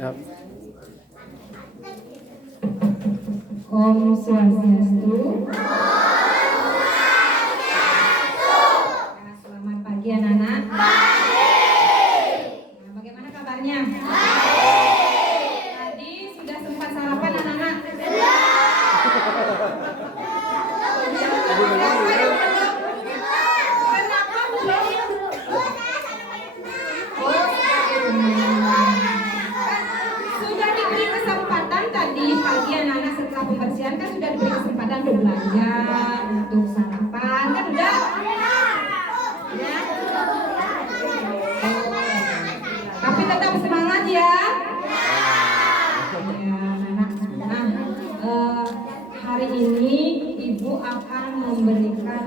Yap. Om Swastiastu. Selamat pagi anak-anak. Nah, bagaimana kabarnya? Tadi sudah sempat sarapan anak-anak? Sudah diberi kesempatan tadi pagi anak-anak setelah pembersihan kan sudah diberi kesempatan untuk belanja, untuk sarapan kan udah? Ya. Tapi tetap semangat ya. Hari ini Ibu akan memberikan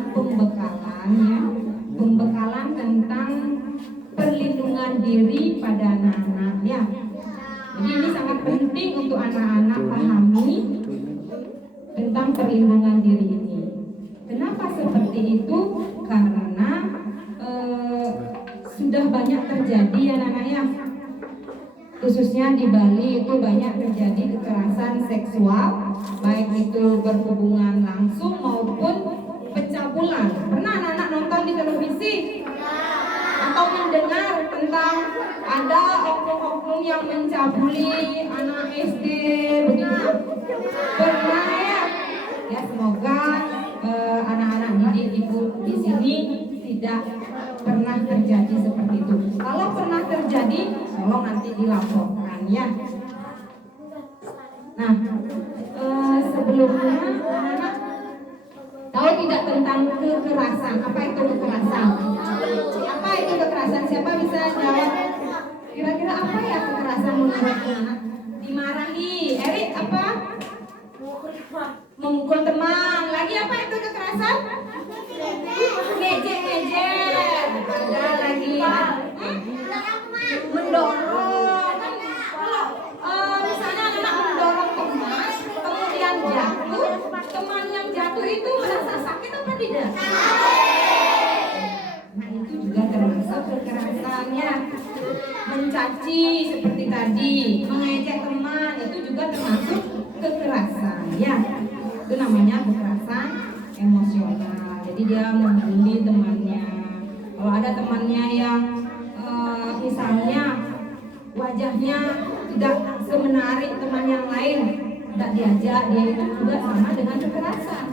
pembekalan tentang perlindungan diri pada anak-anak ya. Jadi ini sangat penting untuk anak-anak pahami tentang perlindungan diri ini. Kenapa seperti itu? Karena sudah banyak terjadi anak-anak ya. Khususnya di Bali itu banyak terjadi kekerasan seksual, baik itu berhubungan langsung maupun pencabulan. Pernah anak-anak nonton di televisi? Atau mendengar tentang ada oknum-oknum yang mencabuli anak SD begitu? Pernah ya? Ya semoga anak-anak didik ibu di sini tidak pernah terjadi seperti itu. Kalau pernah terjadi, tolong nanti dilaporkan ya. Nah, sebelumnya anak-anak tahu tidak tentang kekerasan? Apa itu kekerasan? Apa itu kekerasan? Siapa bisa jawab? Kira-kira apa ya kekerasan menurut anak? Dimarahi. Erik apa? Memukul teman. Lagi apa itu kekerasan? Ngejek-ngejek. Ada lagi mendorong. Kalau misalnya anak mendorong teman, kemudian jatuh, teman yang jatuh itu merasa sakit apa tidak? Nah itu juga termasuk kekerasannya. Mencaci seperti tadi, mengejek teman itu juga termasuk kekerasan ya. Itu namanya kekerasan emosional. Jadi dia membuli temannya. Kalau ada temannya yang misalnya wajahnya tidak semenarik teman yang lain, tidak diajak, dia itu juga sama dengan kekerasan.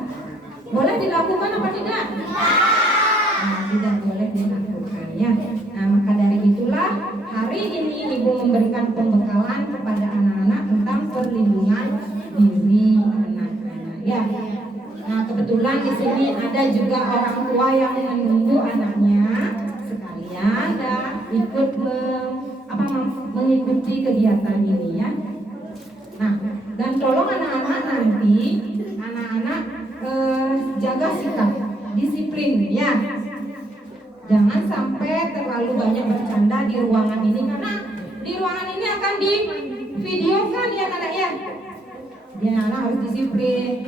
Boleh dilakukan apa tidak? Nah, tidak boleh dilakukan ya. Nah maka dari itulah hari ini ibu memberikan pembekalan kepada anak-anak tentang perlindungan diri anak-anak ya. Nah kebetulan di sini ada juga orang tua yang menunggu anaknya sekalian dan ikut mengikuti kegiatan ini ya. Nah dan tolong anak-anak nanti anak-anak jaga sikap disiplin ya. Jangan sampai terlalu banyak bercanda di ruangan ini karena di ruangan ini akan divideokan ya anak-anak ya. Ya anak harus disiplin,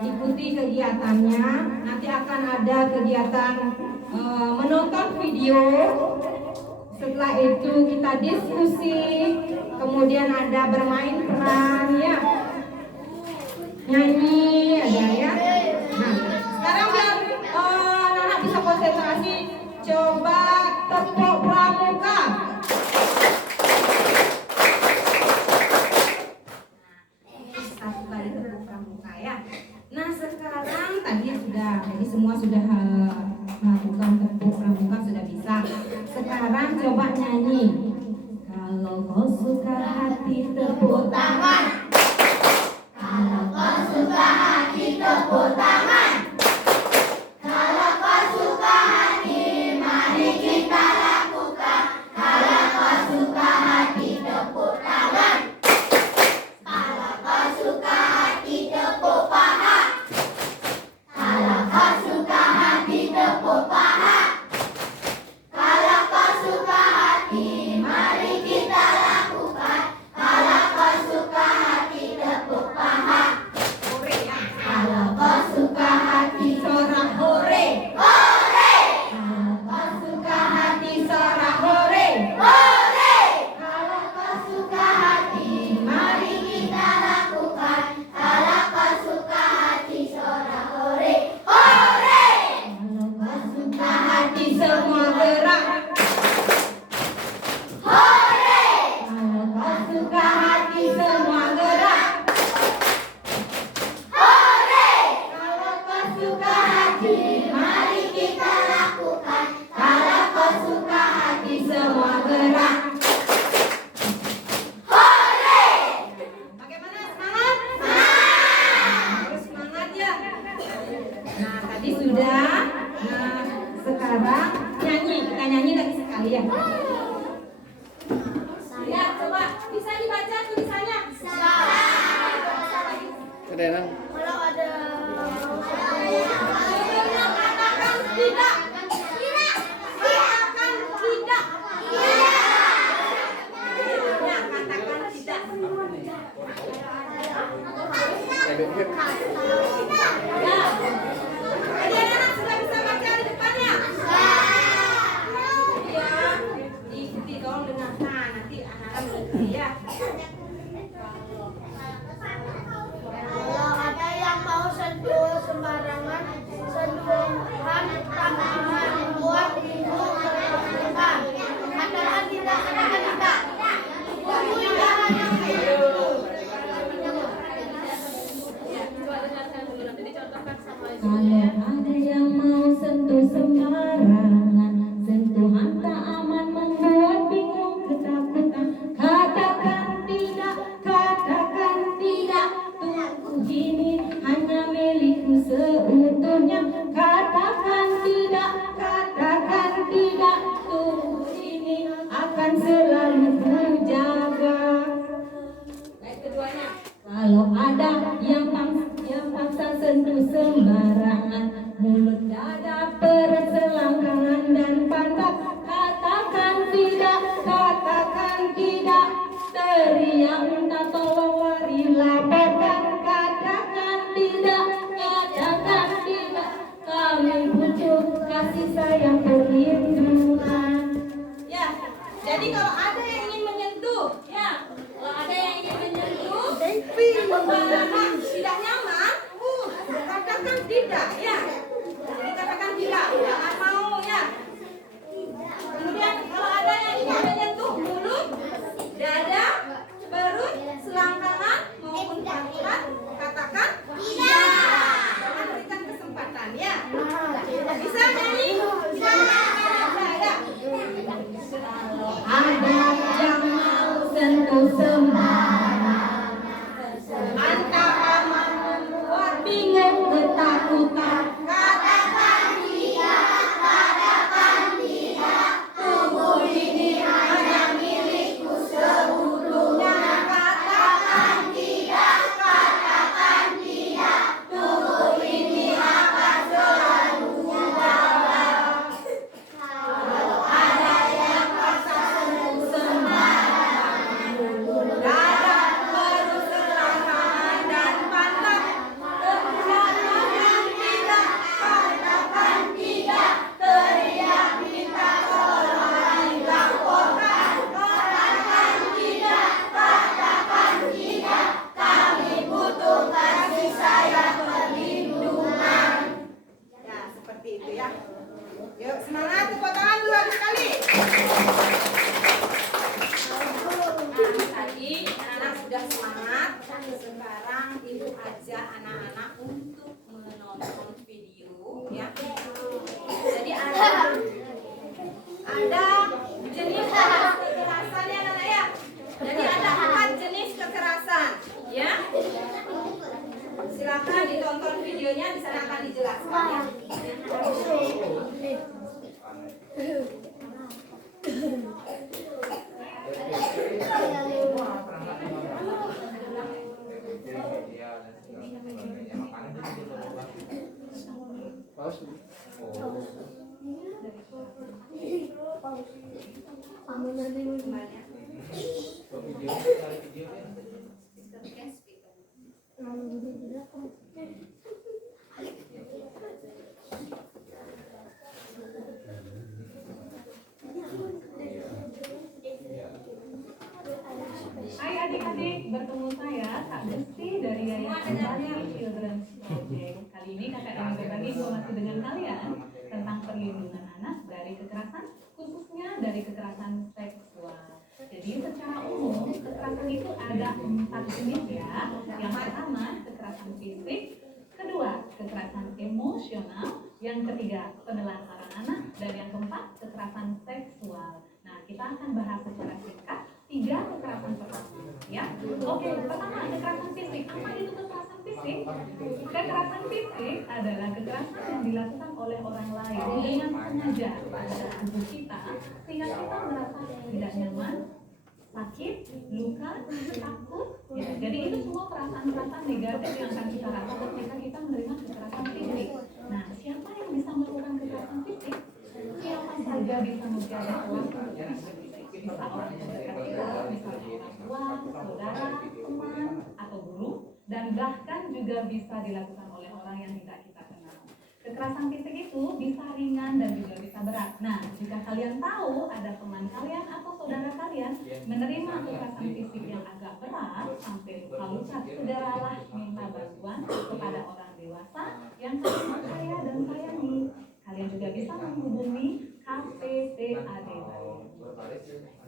ikuti kegiatannya. Nanti akan ada kegiatan menonton video. Setelah itu kita diskusi, kemudian ada bermain peran ya, nyanyi ada ya. Nah sekarang biar anak-anak bisa konsentrasi, coba tepuk pramuka. Satu kali tepuk pramuka ya. Nah sekarang tadi jadi semua sudah melakukan tepuk pramuka sudah bisa. Sekarang coba nyanyi. Kalau kau suka hati tepuk tangan. Kalau kau suka hati tepuk tangan. Kalau kau suka hati mari kita lakukan. Kalau kau suka hati tepuk tangan. Kalau kau suka hati tepuk paha. Kalau kau suka hati tepuk paha. Kalau kau suka hati mari kita lakukan. Kalau kau suka hati Denang. Kalau ada katakan tidak. Katakan tidak. Katakan tidak. Ya. Jadi anak sudah bisa baca di depannya. Ya, diikuti dong dengan nanti anak-anak mengerti ya. Kalau ada yang mau sentuh sembarangan, sentuhan tanaman buat bingung ketakutan. Katakan tidak, katakan tidak. Tunggu jangan yang itu. Kalau ada yang mau sentuh sembarangan, sentuhan tak aman membuat bingung ketakutan. Katakan tidak, tubuh ini hanya milikku seutuhnya. Katakan tidak, tubuh ini akan selalu kujaga. Baik, keduanya. Kalau ada yang paksa sentuh sembarangan, mulut, dada, perut, selangkangan dan pantat, katakan tidak, teriak minta tolong, lari laporkan. Katakan tidak, kami butuh kasih sayang perlindungan. Ya, jadi kalau ada yang ingin menyentuh, ya, kalau ada yang ingin menyentuh, tidak nyaman, katakan tidak, ya. Jadi katakan tidak, jangan mau, ya. Kemudian kalau ada yang ingin menyentuh mulut, dada, perut, selangkangan maupun pantat, katakan tidak. Jangan berikan kesempatan, ya. Bisa nyanyi? Bisa. Ya. Ada yang mau sentuh sembarangan, antara membuat bingung ketakutan. Katakan tidak, tubuh ini hanya milikku seutuhnya. Katakan tidak, tubuh ini akan selalu kujaga. Kalau ada yang paksa sentuh sembarangan, dada, perut, selangkangan dan pantat, katakan tidak, teriak minta tolong, lari laporkan. Katakan tidak, kami butuh kasih sayang perlindungan. Ya, seperti itu ya. Yuk, semangat, tepuk tangan dulu sekali. Tadi anak-anak sudah semangat. Sekarang ibu ajak anak-anak untuk menonton video, ya. Jadi ada jenis kekerasan ya, anak ya. Jadi ada 4 jenis kekerasan, ya. Silakan ditonton videonya, di sana akan dijelaskan, ya. Hai adik-adik, bertemu saya Kak Gusti dari Yayasan Bali Children's Project. Kali ini kakak ingin berbagi informasi dengan kalian tentang perlindungan anak dari kekerasan, khususnya dari kekerasan seksual. Jadi secara umum kekerasan itu ada 4 jenis ya. Yang pertama kekerasan fisik, kedua kekerasan emosional, yang ketiga penelantaran anak, dan yang keempat kekerasan seksual. Nah, kita akan bahas secara singkat 3 kekerasan pertama, ya. Oke, pertama kekerasan fisik. Apa itu kekerasan fisik? Kekerasan fisik adalah kekerasan yang dilakukan oleh orang lain dengan sengaja pada tubuh kita sehingga kita merasa tidak nyaman, sakit, luka, takut. Ya, jadi itu semua perasaan-perasaan negatif yang akan kita rasakan ketika kita menerima kekerasan fisik. Nah, siapa yang bisa melakukan kekerasan fisik? Siapa saja bisa menjadi pelaku kekerasan fisik. Bisa orang terdekat kita, misalnya orang tua, saudara, teman, atau guru, dan bahkan juga bisa dilakukan oleh orang yang tidak kita kenal. Kekerasan fisik itu bisa ringan dan juga bisa berat. Nah, jika kalian tahu ada teman kalian atau saudara kalian menerima kekerasan fisik yang agak berat sampai luka-luka, segeralah minta bantuan kepada orang dewasa yang kalian percaya dan sayangi. Kalian juga bisa menghubungi KPPAD.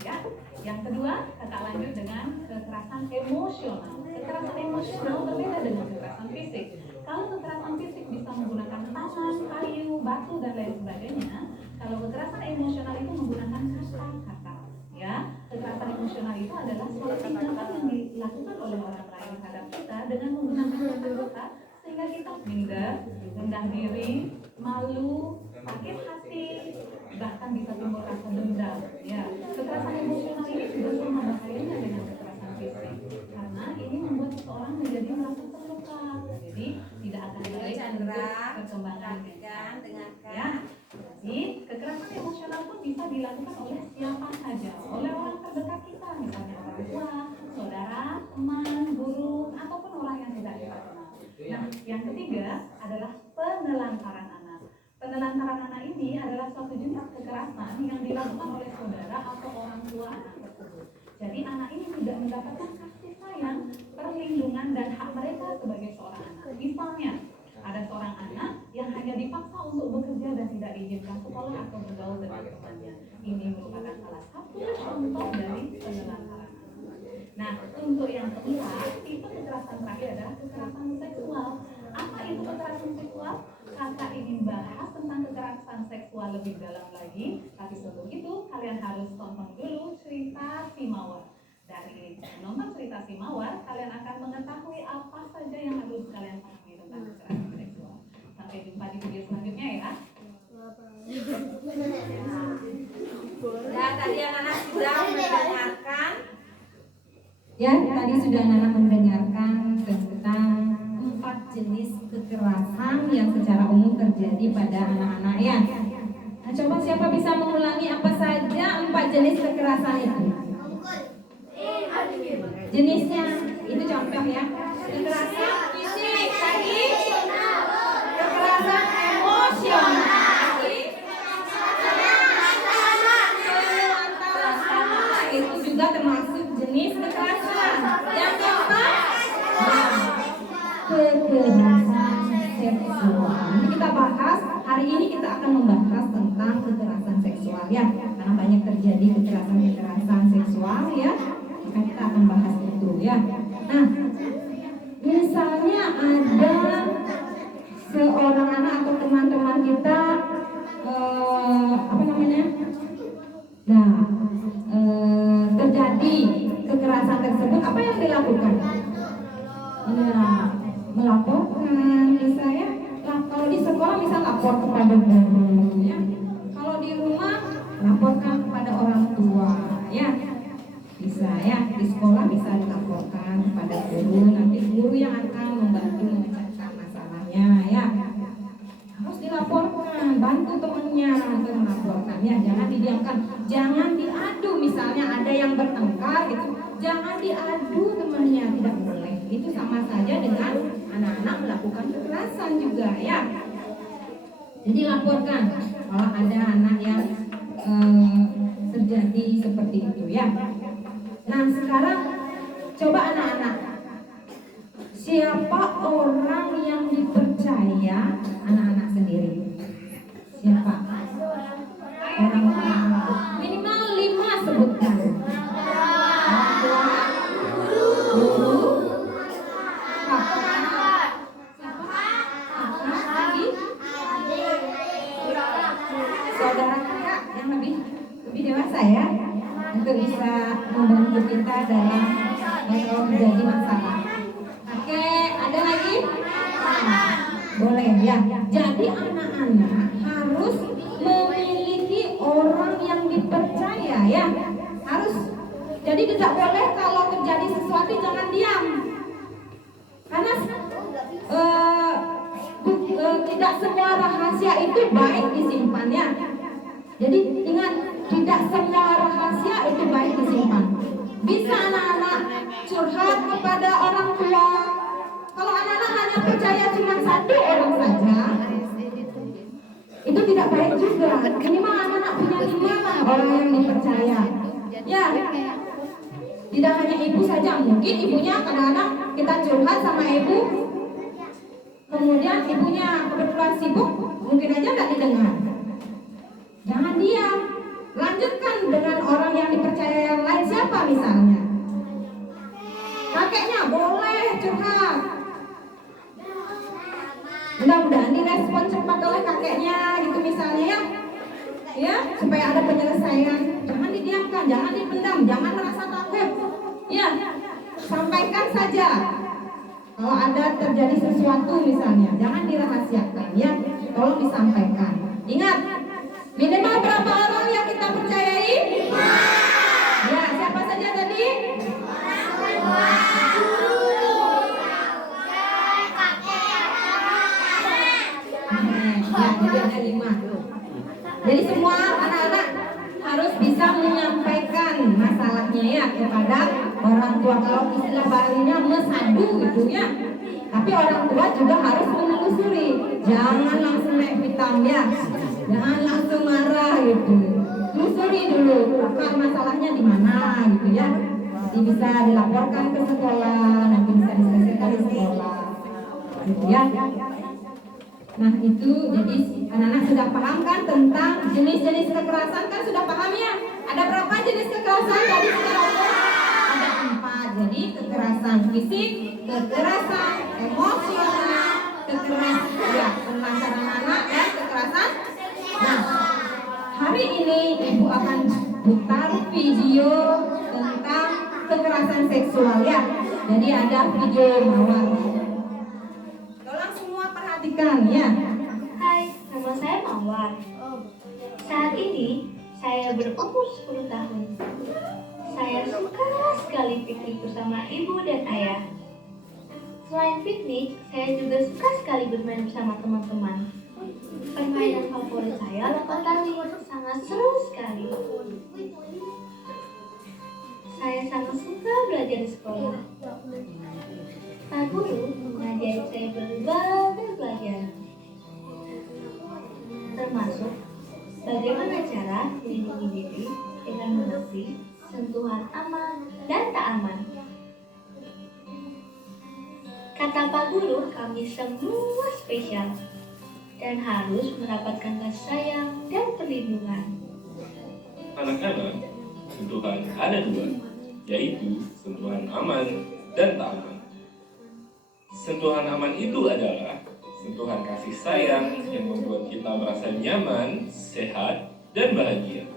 Ya, yang kedua, kakak lanjut dengan kekerasan emosional. Kekerasan emosional berbeda dengan kekerasan fisik. Kalau kekerasan fisik bisa menggunakan tangan, kayu, batu, dan lain sebagainya, kalau kekerasan emosional itu menggunakan kata-kata. Ya, kekerasan emosional itu adalah suatu tindakan yang dilakukan oleh orang lain terhadap kita dengan menggunakan kata-kata sehingga kita minder, rendah diri, malu, sakit hati, bahkan bisa timbul rasa dendam. Ya, kekerasan emosional ini juga sama bahayanya dengan kekerasan fisik karena ini membuat seseorang menjadi merasa terluka. Jadi tidak akan baik untuk perkembangan kita. Ya, jadi kekerasan emosional pun bisa dilakukan oleh siapa saja, oleh orang terdekat kita, misalnya orang tua, saudara, teman, guru, ataupun orang yang tidak kita kenal. Nah, yang ketiga adalah penelantaran anak. Penelantaran anak ini adalah suatu jenis kekerasan yang dilakukan oleh saudara atau orang tua anak tersebut. Jadi anak ini tidak mendapatkan kasih sayang, perlindungan, dan hak mereka sebagai seorang anak. Misalnya, ada seorang anak yang hanya dipaksa untuk bekerja dan tidak diizinkan sekolah atau bergaul dengan temannya. Ini merupakan salah satu contoh dari penelantaran anak. Nah, untuk yang keempat, itu kekerasan terakhir adalah kekerasan seksual. Apa itu kekerasan seksual? Kakak ingin bahas tentang kekerasan seksual lebih dalam lagi, tapi sebelum itu kalian harus tonton dulu cerita Si Mawar. Dari menonton cerita Si Mawar, kalian akan mengetahui apa saja yang harus kalian pahami tentang kekerasan seksual. Sampai jumpa di video selanjutnya ya. Ya, tadi anak-anak sudah mendengarkan. Ya, tadi sudah anak mendengarkan tentang 4 jenis kekerasan yang secara umum terjadi pada anak-anak ya. Nah, coba siapa bisa mengulangi apa saja 4 jenis kekerasan itu? Jenisnya itu contoh ya. Kekerasan fisik tadi, kekerasan emosional, itu juga termasuk jenis kekerasan. Yang keempat, kekerasan seksual. Nanti kita bahas, hari ini kita akan membahas tentang kekerasan seksual ya, karena banyak terjadi kekerasan seksual ya, maka kita akan bahas itu ya. Nah, misalnya ada seorang anak atau teman-teman kita terjadi kekerasan tersebut, apa yang dilakukan? Ya, melaporkan, misalnya kalau di sekolah misal lapor kepada guru ya, kalau di rumah laporkan kepada orang tua ya, bisa ya, di sekolah bisa dilaporkan kepada guru, nanti guru yang akan membantu memecahkan masalahnya ya, harus dilaporkan, bantu temannya untuk melaporkannya, jangan didiamkan, jangan diadu. Misalnya ada yang bertengkar gitu, jangan diadu temannya, tidak boleh. Itu sama saja dengan anak-anak melakukan kekerasan juga ya. Jadi laporkan kalau ada anak yang terjadi seperti itu ya. Nah, sekarang coba anak-anak, siapa orang yang dipercaya anak-anak sendiri? Siapa? Orang minimal 5 sebutkan. Guru, saudara kakak yang lebih dewasa ya, untuk bisa membantu kita dalam kalau terjadi masalah. Oke, ada lagi? Nah, boleh ya. Jadi anak-anak harus memiliki orang yang dipercaya ya, harus. Jadi tidak boleh kalau terjadi sesuatu jangan diam. Karena tidak semua rahasia itu baik disimpannya. Jadi ingat, tidak semua rahasia itu baik disimpan. Bisa anak-anak curhat kepada orang tua. Kalau anak-anak hanya percaya cuma satu orang saja, itu tidak baik juga. Minimal anak-anak punya 5 orang yang dipercaya. Ya, tidak hanya ibu saja. Mungkin ibunya kadang-kadang kita curhat sama ibu, kemudian ibunya kebetulan sibuk, mungkin aja nggak didengar. Jangan diam, lanjutkan dengan orang yang dipercaya yang lain. Siapa misalnya? Kakeknya boleh curhat. Mudah-mudahan direspon cepat oleh kakeknya gitu misalnya ya. Ya, supaya ada penyelesaian. Jangan didiamkan, jangan dipendam, jangan merasa takut. Ya, sampaikan saja. Kalau ada terjadi sesuatu misalnya, jangan dirahasiakan ya. Tolong disampaikan. Ingat, minimal berapa orang yang kita percayai? 5. Ya, siapa saja tadi? Ya, jadi ada 5. Jadi semua anak-anak harus bisa menyampaikan masalahnya ya kepada orang tua. Kalau istilah barunya mesadu gitu ya. Tapi orang tua juga harus menelusuri. Jangan langsung naik hitam ya. Jangan langsung marah gitu. Telusuri dulu akar masalahnya di mana gitu ya. Nanti bisa dilaporkan ke sekolah, nanti bisa diselesaikan di sekolah. Gitu ya. Nah itu jadi anak-anak sudah paham kan tentang jenis-jenis kekerasan, kan sudah paham ya? Ada berapa jenis kekerasan tadi secara umum? Ada 4. Jadi kekerasan fisik, kekerasan emosional, kekerasan ya pemasaran anak dan kekerasan. Nah hari ini ibu akan putar video tentang kekerasan seksual ya. Jadi ada video mawar. Tolong semua perhatikan ya. Hai, nama saya Mawar. Saat ini saya berumur 10 tahun. Saya suka sekali piknik bersama ibu dan ayah. Selain piknik, saya juga suka sekali bermain bersama teman-teman. Permainan favorit saya lompat tali, sangat seru sekali. Saya sangat suka belajar di sekolah. Pak guru mengajari saya berbagai pelajaran, termasuk bagaimana cara melindungi diri dengan mengerti sentuhan aman dan tak aman. Kata Pak Guru, kami semua spesial dan harus mendapatkan kasih sayang dan perlindungan. Anak-anak, sentuhan ada 2, yaitu sentuhan aman dan tak aman. Sentuhan aman itu adalah sentuhan kasih sayang yang membuat kita merasa nyaman, sehat, dan bahagia.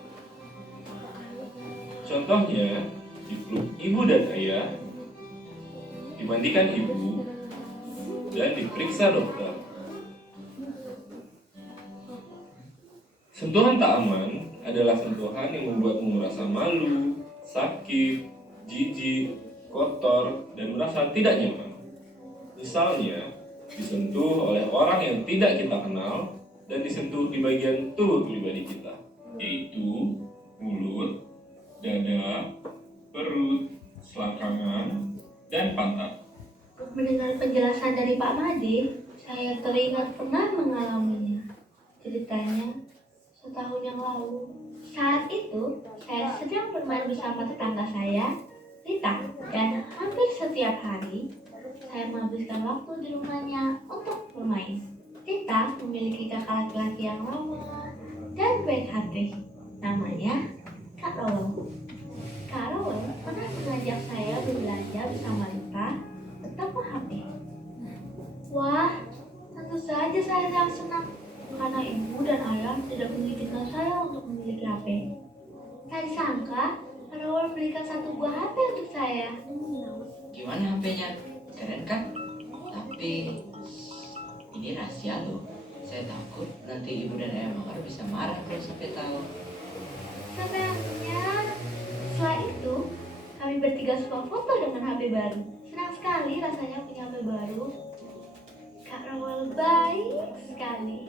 Contohnya, dipeluk ibu dan ayah, dimandikan ibu, dan diperiksa dokter. Sentuhan tak aman adalah sentuhan yang membuatmu merasa malu, sakit, jijik, kotor, dan merasa tidak nyaman. Misalnya, disentuh oleh orang yang tidak kita kenal dan disentuh di bagian tubuh pribadi kita, yaitu mulut, dada, perut, selangkangan, dan pantat. Mendengar penjelasan dari Pak Made, saya teringat pernah mengalaminya. Ceritanya, setahun yang lalu. Saat itu, saya sedang bermain bersama tetangga saya, Rita, dan hampir setiap hari saya menghabiskan waktu di rumahnya untuk bermain. Rita memiliki kakak laki-laki yang ramah dan baik hati. Namanya Kak Rowel. Kak Rowel pernah mengajak saya berbelanja bersama Rita tentang HP. Wah, tentu saja saya sangat senang karena ibu dan ayah tidak mengizinkan saya untuk memiliki HP. Tak disangka, Kak Rowel belikan 1 buah HP untuk saya. Gimana HP-nya? Keren kan? Tapi ini rahasia loh. Saya takut nanti ibu dan ayah Mawar bisa marah kalau sampai tahu. Sebenarnya, setelah itu kami Kami bertiga suka foto dengan HP baru. Senang sekali rasanya punya HP baru. Kak Rawal baik sekali.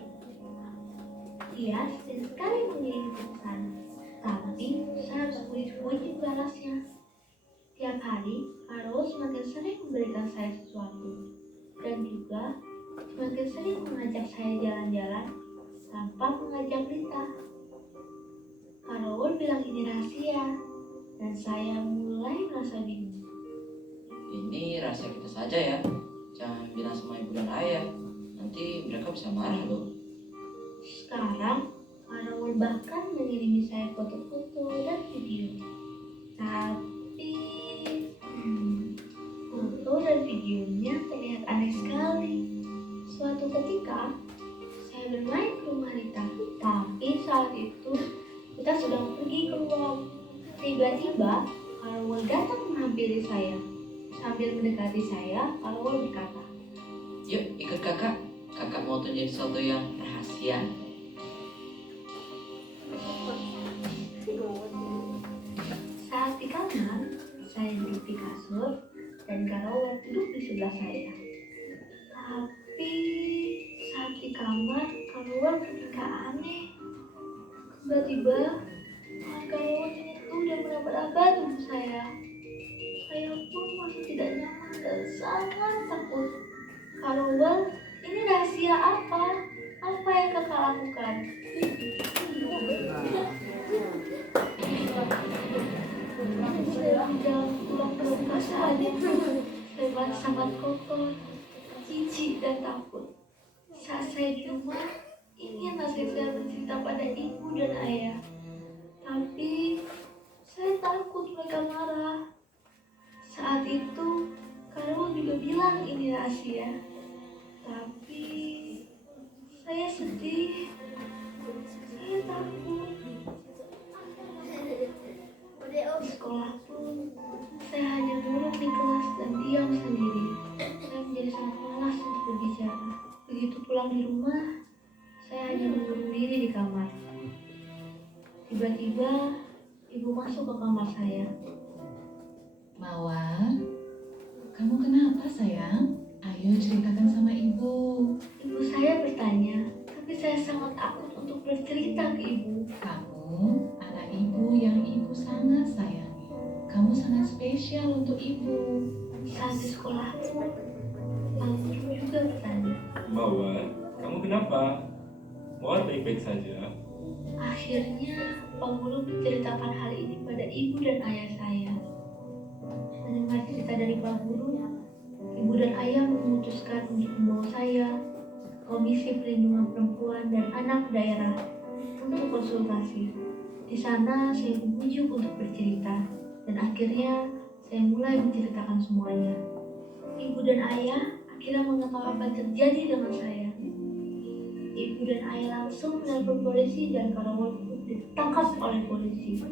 Dia sering sekali mengirim pesan, tapi saya harus puji-puji balasnya. Tiap hari, Kak Rawal semakin sering memberikan saya sesuatu, dan juga semakin sering mengajak saya jalan-jalan tanpa mengajak berita. Kak Rawal bilang ini rahasia, dan saya mulai merasa bingung. Ini rahasia kita saja ya. Jangan bilang sama ibu dan ayah. Nanti mereka bisa marah loh. Sekarang, Kak Rawal bahkan mengirimi saya foto-foto dan video. Tapi, foto dan videonya terlihat aneh sekali. Suatu ketika, saya bermain ke rumah Rita. Tapi saat itu, kita sedang pergi keluar. Tiba-tiba, Kak Rawal datang menghampiri saya. Sambil mendekati saya, Kak Rawal berkata, Yuk ikut kakak. Kakak mau tunjuk sesuatu yang rahasia. saat di kamar, saya duduk di kasur dan Kak Rawal duduk di sebelah saya. Tapi saat di kamar, Kak Rawal bertingkah aneh. Tiba-tiba, tangan Kak Rawal menyentuh dan meraba-raba tubuh saya. Saya pun masih tidak nyaman dan sangat takut. Kak Rawal, ini rahasia apa? Apa yang kakak lakukan? Saya jalan pulang ke rumah saat itu. Saya merasa sangat kotor, jijik dan takut. Saat saya di rumah, ingin nasib saya bercerita pada ibu dan ayah. Tapi saya takut mereka marah. Saat itu, Kak Rawal juga bilang ini rahasia. Tapi saya sedih. Saya takut. Di sekolah pun, saya hanya duduk di kelas dan diam sendiri. Saya menjadi sangat malas untuk berbicara. Begitu pulang di rumah, saya hanya mengurung diri di kamar. Tiba-tiba, ibu masuk ke kamar saya. Mawar, kamu kenapa sayang? Ayo ceritakan sama ibu. Ibu saya bertanya, tapi saya sangat takut untuk bercerita ke ibu. Kamu anak ibu yang ibu sangat sayangi. Kamu sangat spesial untuk ibu. Saat di sekolah pun, Pak Guru juga bertanya. Mawar, kamu kenapa? Mawar baik-baik saja. Akhirnya, Pak Guru menceritakan hal ini pada ibu dan ayah saya. Mendengar cerita dari Pak Guru, ibu dan ayah memutuskan untuk membawa saya ke Komisi Perlindungan Perempuan dan Anak Daerah untuk konsultasi. Di sana saya dibujuk untuk bercerita dan akhirnya saya mulai menceritakan semuanya. Ibu dan ayah akhirnya mengetahui apa yang terjadi dengan saya. Ibu dan ayah langsung menelpon polisi dan Kak Rawal pun ditangkap oleh polisi.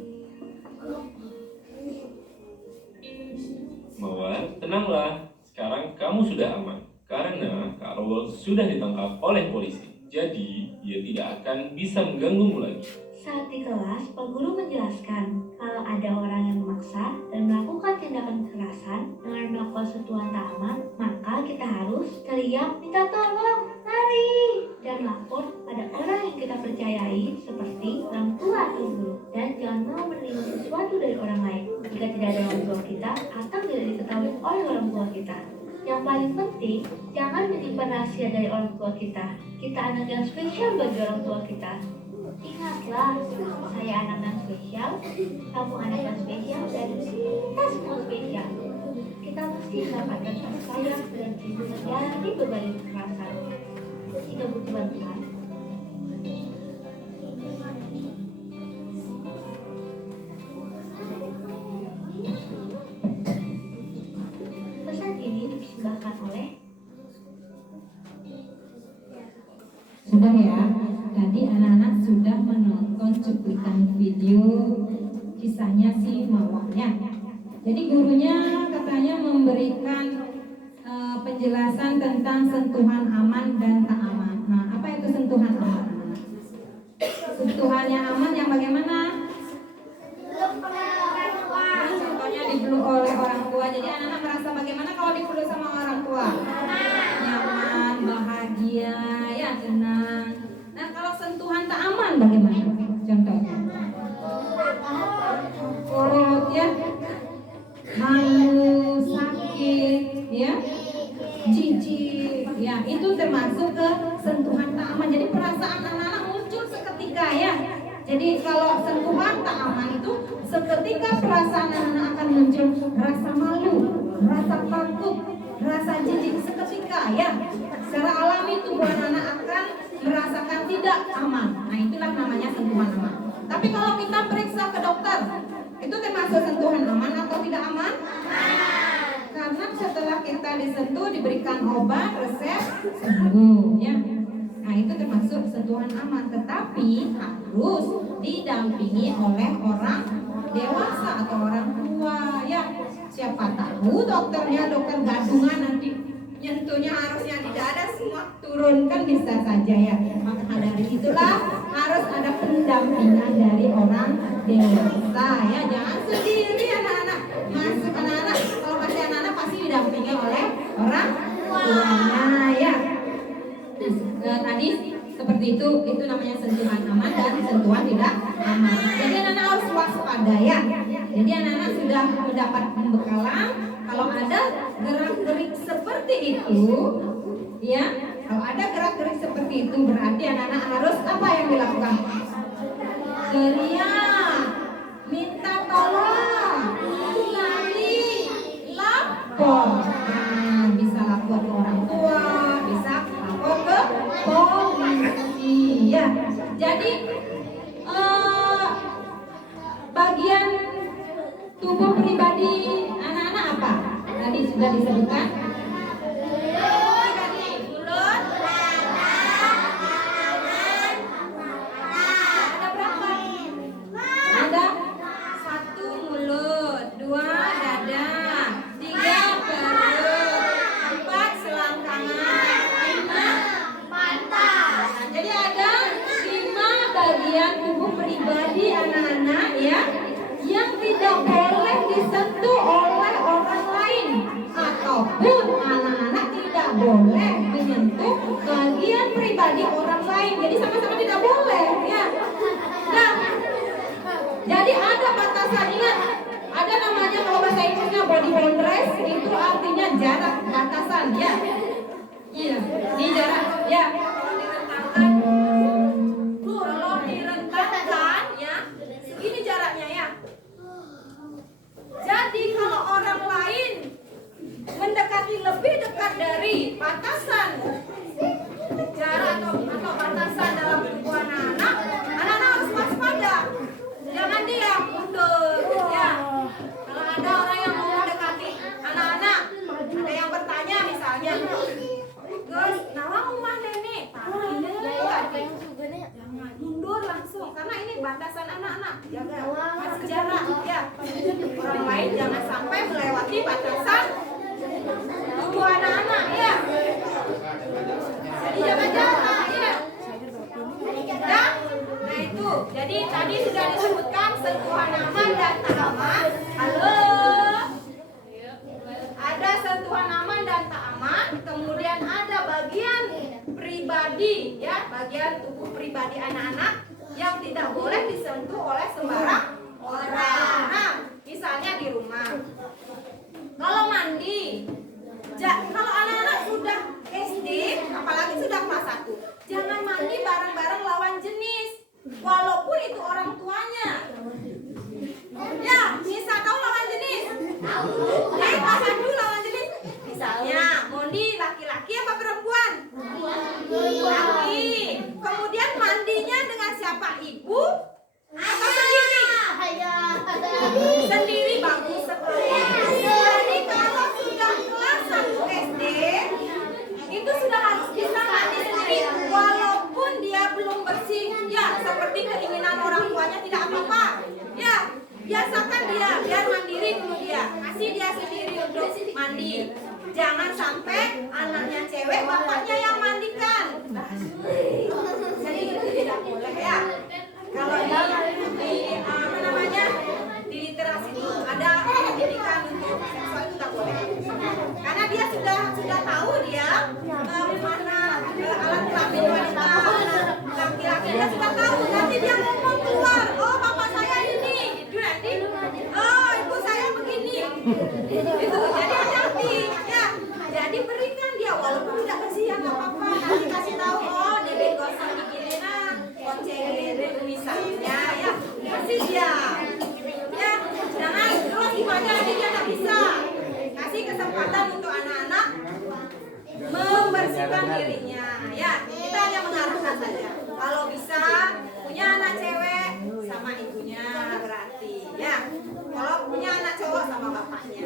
Mawar, tenanglah. Sekarang kamu sudah aman. Karena Kak Rawal sudah ditangkap oleh polisi. Jadi, dia tidak akan bisa mengganggumu lagi. Saat di kelas, Pak Guru menjelaskan kalau ada orang yang memaksa dan melakukan tindakan kekerasan dengan melakukan sentuhan tak aman, maka kita harus teriak, minta tolong, lari, dan lapor pada orang yang kita percayai seperti orang tua atau guru. Dan jangan mau menerima sesuatu dari orang lain jika tidak ada orang tua kita atau tidak diketahui oleh orang tua kita. Yang paling penting, jangan menyimpan rahasia dari orang tua kita. Kita anak yang spesial bagi orang tua kita. Ingatlah, saya anak yang spesial, kamu anak yang spesial, dan kita semua spesial. Kita mesti mendapatkan kasih sayang dan perlindungan dari berbagai kekerasan. Jika butuh bantuan, pesan ini dipersembahkan oleh Sudah ya, tadi anak-anak sudah menonton cuplikan video kisahnya si Mawarnya. Jadi gurunya katanya memberikan penjelasan tentang sentuhan aman dan tak aman. Nah, apa itu sentuhan aman? Sentuhannya aman yang bagaimana? Contohnya dipeluk ya, jijik, ya itu termasuk ke sentuhan tak aman. Jadi perasaan anak-anak muncul seketika ya. Jadi kalau sentuhan tak aman itu seketika perasaan anak-anak akan muncul rasa malu, rasa takut, rasa jijik seketika ya. Secara alami tubuh anak-anak akan merasakan tidak aman. Nah itulah namanya sentuhan aman. Tapi kalau kita periksa ke dokter, itu termasuk sentuhan aman atau tidak aman? Karena setelah kita disentuh diberikan obat resep sembuh ya. Nah itu termasuk sentuhan aman, tetapi harus didampingi oleh orang dewasa atau orang tua ya. Siapa tahu dokternya dokter gadungan nanti nyentuhnya harusnya di dada semua turun kan bisa saja ya. Maka dari itulah harus ada pendampingan dari orang dewasa ya. Jangan sendiri anak-anak. Masuk anak-anak, kalau masih anak-anak pasti didampingi oleh orang tuanya ya. Tadi seperti itu namanya sentuhan aman dan sentuhan tidak aman. Jadi anak-anak harus waspada ya. Jadi anak-anak sudah mendapat pembekalan. Kalau ada gerak-gerik seperti itu, ya, kalau ada gerak-gerik seperti itu berarti anak-anak harus apa yang dilakukan? Teriak, minta tolong, nanti lapor. Nah, bisa lapor ke orang tua, bisa lapor ke polisi. Ya, jadi bagian tubuh pribadi anak-anak apa? Tadi sudah disebutkan. Mulut, ada berapa? Ada 1 mulut, 2 dada, 3 perut, 4 selangkangan, 5 mata. Nah, jadi ada 5 bagian tubuh pribadi anak-anak ya, yang tidak boleh disentuh oleh orang lain, ataupun anak-anak tidak boleh menyentuh bagian pribadi orang lain. Jadi sama-sama tidak boleh ya. Nah, jadi ada batasan, ingat, ada namanya kalau bahasa Inggrisnya body boundaries, itu artinya jarak, batasan ya. Iya, ini jarak ya. Kalau direntangkan ya, segini jaraknya ya. Jadi kalau orang lain mendekati lebih dekat dari batasan jarak atau batasan dalam tubuh anak-anak, anak-anak harus waspada. Jangan diam, mundur ya. Kalau ada orang yang mau mendekati anak-anak, ada yang bertanya misalnya, Gus, nawa rumah nenek, jangan mundur langsung, karena ini batasan anak-anak, jaga masih jarak ya. Orang lain jangan sampai melewati batasan tubuh anak-anak ya. Jadi jaga jarak ya. Dan, nah itu, jadi tadi sudah disebutkan sentuhan aman dan tak aman. Halo. Ada sentuhan aman dan tak aman, kemudian ada bagian pribadi ya, bagian tubuh pribadi anak-anak yang tidak boleh disentuh oleh sembarang orang. Nah, misalnya di rumah, kalau mandi, kalau anak-anak sudah SD, apalagi sudah kelas 1, jangan mandi bareng-bareng lawan jenis, walaupun itu orang tuanya. Ya, misal tahu lawan jenis? Tahu. Kelas 1 lawan jenis. Misalnya, mandi laki-laki apa perempuan? Laki. Kemudian mandinya dengan siapa? Ibu atau sendiri? Sendiri, bagus sekali. Jadi kalau sudah kelas 1 SD, itu sudah harus bisa mandi sendiri, walaupun dia belum bersih. Ya, seperti keinginan orang tuanya tidak apa-apa. Ya, biasakan dia, biar mandiri dulu dia. Kasih dia sendiri untuk mandi. Jangan sampai anaknya cewek, bapaknya yang mandikan. Jadi itu tidak boleh ya. Kalau di apa namanya, di literasi itu ada pendidikan untuk seksual itu tak boleh. Karena dia sudah tahu dia mana alat kelamin wanita, laki-laki dia sudah tahu. Nanti dia ngomong keluar, oh bapak saya ini, itu nanti, oh ibu saya begini. Itu jadi hati-hati ya. mengasingkan dirinya. Ya, kita hanya mengarahkan saja. Kalau bisa punya anak cewek sama ibunya berarti ya. Kalau punya anak cowok sama bapaknya.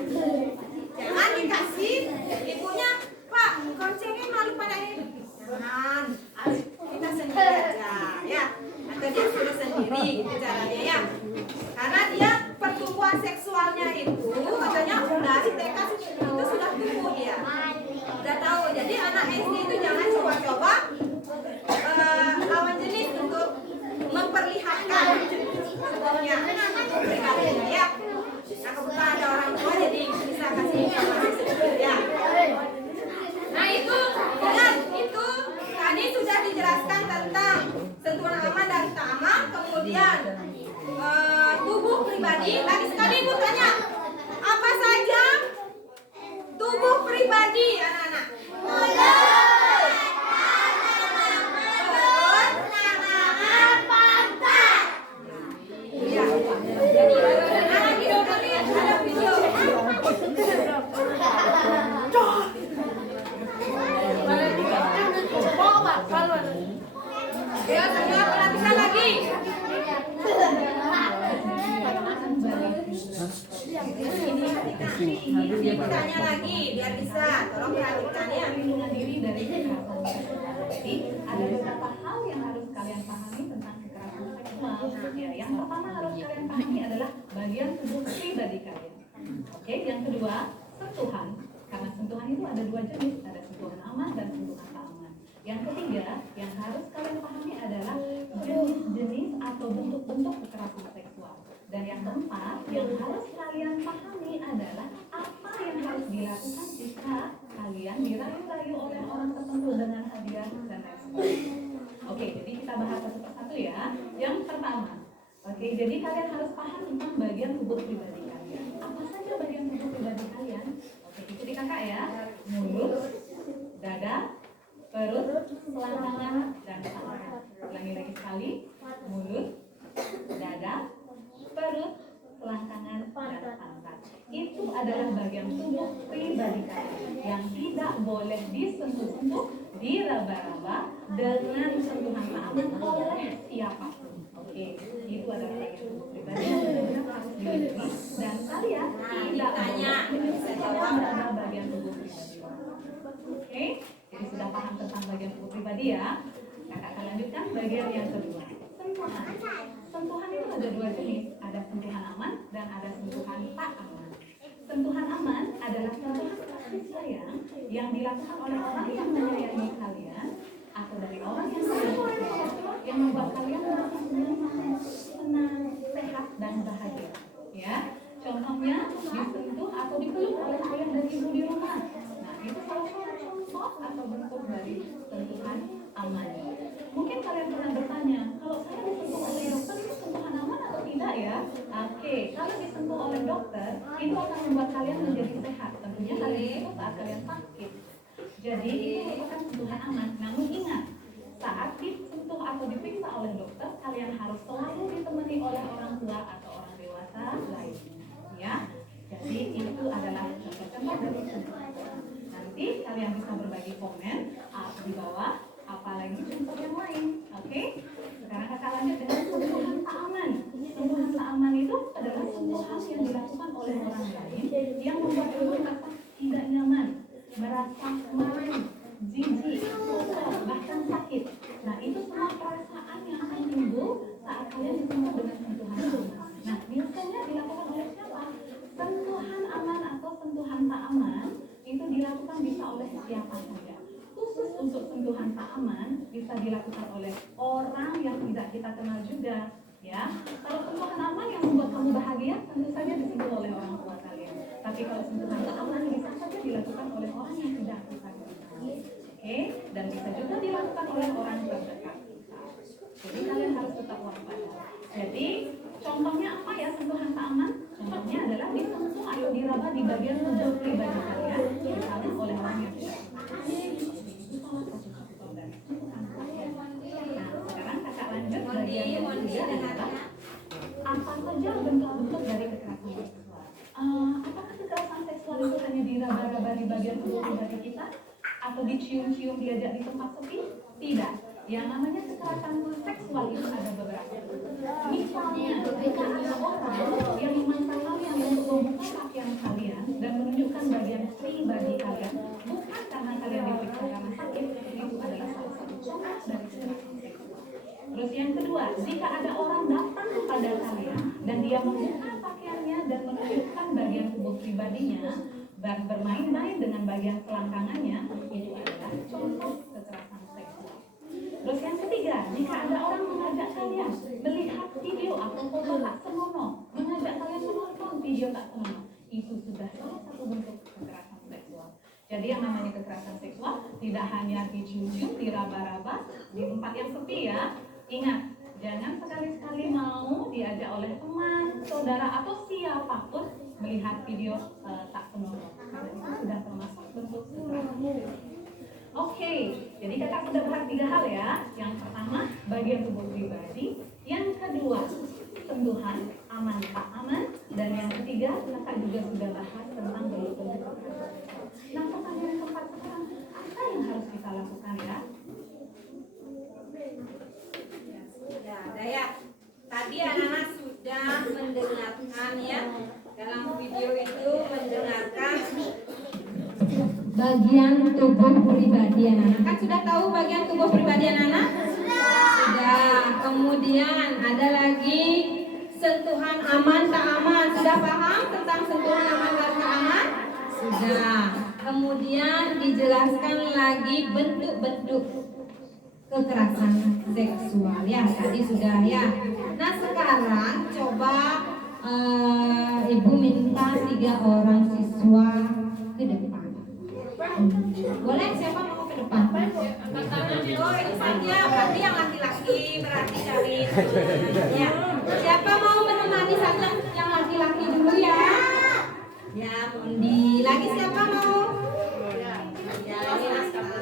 Jangan dikasih ibunya, Pak, goncengnya malu pada ini. Jangan, kita sendiri aja ya. Atau dia suruh sendiri gitu caranya ya. Karena dia pertumbuhan seksualnya itu katanya dari TK itu sudah tumbuh dia. Udah tahu. Jadi anak SD itu jangan coba-coba lawan jenis untuk memperlihatkan sebabnya pribadinya ya. Nah kebetulan ada orang tua jadi bisa kasih informasi sedikit ya. Nah itu ingat itu tadi sudah dijelaskan tentang sentuhan aman dan tak aman, kemudian tubuh pribadi. Lagi sekali ibu tanya apa saja tubuh pribadi anak-anak? Ya, semua perhatikan lagi. Tanya lagi biar bisa. Tolong perhatikannya. Perlindungan diri dari kekerasan seksual. Jadi ada beberapa hal yang harus kalian pahami tentang kekerasan seksual. Ya, yang pertama harus kalian pahami adalah bagian tubuh pribadi kalian. Oke, yang kedua sentuhan. Karena sentuhan itu ada dua jenis, ada sentuhan aman dan sentuhan tak aman. Yang ketiga yang harus kalian pahami adalah jenis-jenis atau bentuk-bentuk kekerasan seksual. Dan yang keempat yang harus kalian pahami adalah apa yang harus dilakukan jika kalian dirayu-rayu oleh orang tertentu dengan hadiah dan lain sebagainya. Oke, jadi kita bahas satu persatu ya. Yang pertama, oke, jadi kalian harus paham tentang bagian tubuh pribadi kalian. Apa saja bagian tubuh pribadi kalian? Oke, ikuti kakak ya. Mulut, dada, perut, selangkangan, dan tangan. Ulangi lagi sekali. Mulut, dada, perut, selangkangan, dan pantat. Itu adalah bagian tubuh pribadi kalian yang tidak boleh disentuh-sentuh, diraba-raba dengan sentuhan tak aman oleh siapapun. Oke, itu adalah bagian tubuh pribadi yang benar-benar harus dilindungi dan kalian tidak boleh meraba bagian tubuh pribadi. Oke, jadi sudah paham tentang bagian tubuh pribadi ya. Kakak akan lanjutkan bagian yang kedua. Sentuhan. Sentuhan itu ada dua jenis, ada sentuhan aman dan ada sentuhan tak aman. Sentuhan aman adalah sentuhan kasih sayang yang dilakukan oleh orang yang menyayangi kalian atau dari orang yang sayang kalian yang membuat kalian merasa senang, sehat dan bahagia. Ya, contohnya disentuh atau dipeluk oleh ayah dan ibu di rumah. Nah, itu salah satu contoh atau bentuk dari sentuhan aman. Mungkin kalian pernah bertanya, kalau saya disentuh oleh dokter itu sentuhan aman atau tidak ya? Oke, kalau disentuh oleh dokter itu akan membuat kalian menjadi sehat. Tentunya kalian itu saat kalian sakit. Jadi itu merupakan sentuhan aman. Namun ingat, saat disentuh atau diperiksa oleh dokter, kalian harus selalu ditemani oleh orang tua atau orang dewasa lainnya. Ya, jadi itu adalah contoh-contoh dari sentuhan. Nanti kalian bisa berbagi komen di bawah. Apalagi contoh yang lain, oke? Sekarang kakak lanjut dengan sentuhan tak aman. Sentuhan tak aman itu adalah sentuhan yang dilakukan oleh orang lain yang membuat kamu merasa tidak nyaman, merasa malu, jijik, kesal, bahkan sakit. Nah, itu semua perasaan yang akan timbul saat kalian disentuh dengan sentuhan aman. Nah, biasanya dilakukan oleh siapa? Sentuhan aman atau sentuhan tak aman itu dilakukan bisa oleh siapa saja. Khusus untuk sentuhan tak aman bisa dilakukan oleh orang yang tidak kita kenal juga, ya. Kalau sentuhan aman yang membuat kamu bahagia, tentu saja disentuh oleh orang tua kalian. Tapi kalau sentuhan tak aman bisa saja dilakukan oleh orang yang tidak kita kenal, oke? Dan bisa juga dilakukan oleh orang terdekat kita. Jadi kalian harus tetap waspada. Jadi contohnya apa ya sentuhan tak aman? Contohnya adalah disentuh atau diraba di bagian tubuh pribadi kalian, misalnya oleh orang yang tidak kenal. Nah, sekarang kakak lanjut bagian yang ketiga adalah apa saja bentuk-bentuk dari kekerasan seksual. Apakah kekerasan seksual itu hanya diraba-raba di bagian tubuh pribadi kita? atau dicium-cium diajak di tempat sepi? Tidak. Yang namanya kekerasan seksual itu ada beberapa. Misalnya, jika ada orang yang memaksa kalian untuk membuka pakaian kalian dan menunjukkan bagian pribadi kalian, bukan karena kalian diperiksa karena sakit, itu adalah salah satu contoh dari kekerasan seksual. Terus yang kedua, jika ada orang datang kepada kalian dan dia membuka pakaiannya dan menunjukkan bagian tubuh pribadinya dan bermain-main dengan bagian selangkangannya, itu adalah contoh kekerasan seksual. Terus yang ketiga, jika ada orang mengajak kalian melihat video atau foto tak senonoh, mengajak kalian menonton video tak senonoh, itu sudah salah satu bentuk kekerasan seksual. Jadi yang namanya kekerasan seksual tidak hanya dicium-cium, diraba-raba, di tempat yang sepi ya. Ingat, jangan sekali-sekali mau diajak oleh teman, saudara atau siapapun melihat video tak senonoh. Karena itu sudah termasuk bentuk kekerasan seksual. Oke, jadi kakak sudah bahas 3 hal ya. Yang pertama, bagian tubuh pribadi. Yang kedua, sentuhan aman tak aman. Dan yang ketiga, kakak juga sudah bahas tentang bentuk-bentuk kekerasan. Nah, pertanyaan keempat sekarang, apa yang harus kita lakukan ya? Sudah ya. Tadi anak-anak sudah mendengarkan ya. Dalam video itu mendengarkan bagian tubuh pribadi anak-anak. Kan sudah tahu bagian tubuh pribadi anak-anak? Sudah. Kemudian ada lagi sentuhan aman tak aman. Sudah paham tentang sentuhan aman tak aman? Sudah. Kemudian dijelaskan lagi bentuk-bentuk kekerasan seksual ya. Tadi sudah ya. Nah sekarang coba ibu minta 3 orang siswa ke depan. Boleh, siapa mau ke depan? Oh itu saja, berarti yang laki-laki berarti cari ya. Siapa mau menemani saja yang laki-laki dulu ya? Ya, Mondi. Lagi siapa mau? Ya, ini Askara.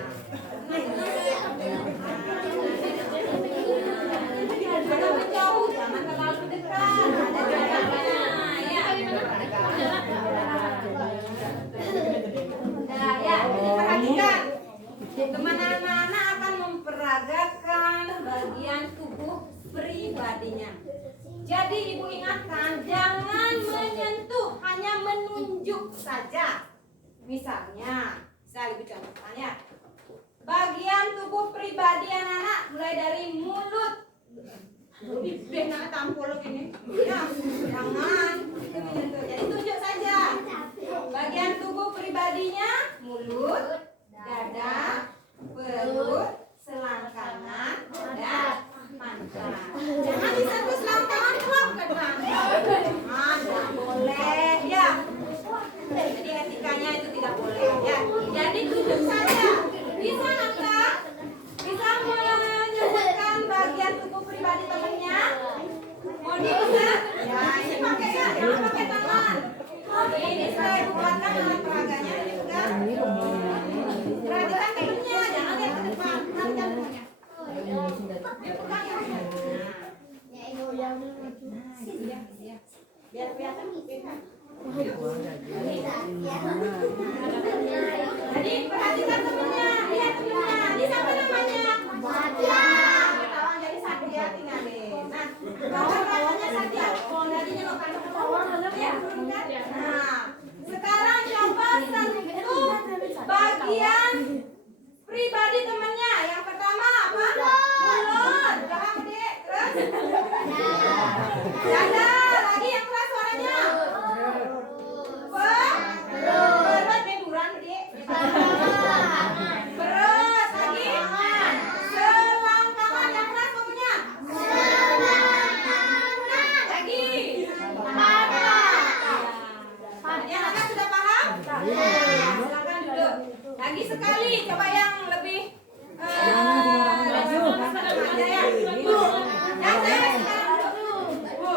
Jangan menjauh, jangan terlalu dekat. Ada jaraknya, ya. Nah, ya, jadi perhatikan. Teman anak-anak akan memperagakan bagian tubuh pribadinya. Jadi ibu ingatkan, jangan menyentuh, hanya menunjuk saja. Misalnya, saya ibu contohkan ya. Bagian tubuh pribadi anak-anak mulai dari mulut. Biar nak tampol gini. Ya, jangan itu menyentuh. Jadi tunjuk saja. Bagian tubuh pribadinya mulut, dada, perut, selangkangan, dan pantat. Jangan disentuh selangkangan klop ke depan. Tidak boleh ya. Jadi etikanya itu tidak boleh ya. Jadi tunjuk saja. Bisa enggak? Bisa menyebutkan bagian tubuh pribadi temannya? Mau bisa? Ya ini pakai ya, jangan pakai tangan. Ini saya buatkan alat peraganya ini bukan. Perhatikan temennya, jangan lihat ke depan. Perhatikan temennya. Dia pegang ya. Biar kelihatan. Jadi perhatikan temennya, lihat temennya. Ini siapa namanya? Satya. Ketahuan jadi Satya tinggalin. Nah, bawah namanya Satya. Jadinya lo kan ya, kan? Nah, sekarang coba sentuh bagian pribadi temennya. Yang pertama apa? Mulut. Jangan gede. Terus? Dada. Lagi yang keras suaranya. Perut meduran gede. Perut lagi. Selangkangan yang keras ngomongnya. Lagi. Ya, anak sudah paham? Silakan duduk. Lagi sekali, coba yang lebih aja ya. Bu. Ya, saya sekarang duduk. Bu.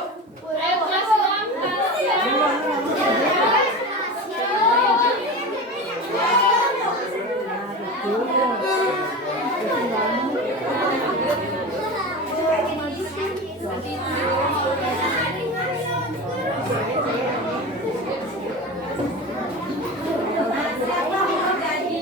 Nah, siapa mau jadi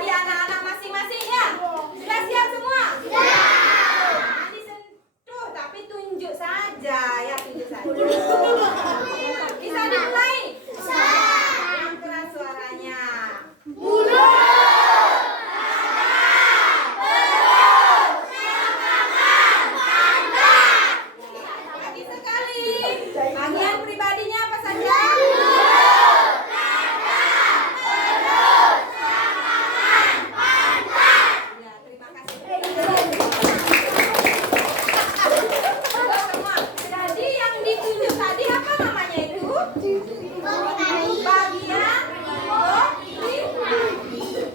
pribadi anak-anak masing-masing ya. Sudah siap semua? Jangan disentuh, tapi tunjuk saja ya, tunjuk saja. Bisa dimulai? Yang keras suaranya. Lagi sekali. Bagian pribadinya apa saja? Ya, terima kasih. Semua. Jadi yang ditunjuk tadi apa namanya itu? Bagian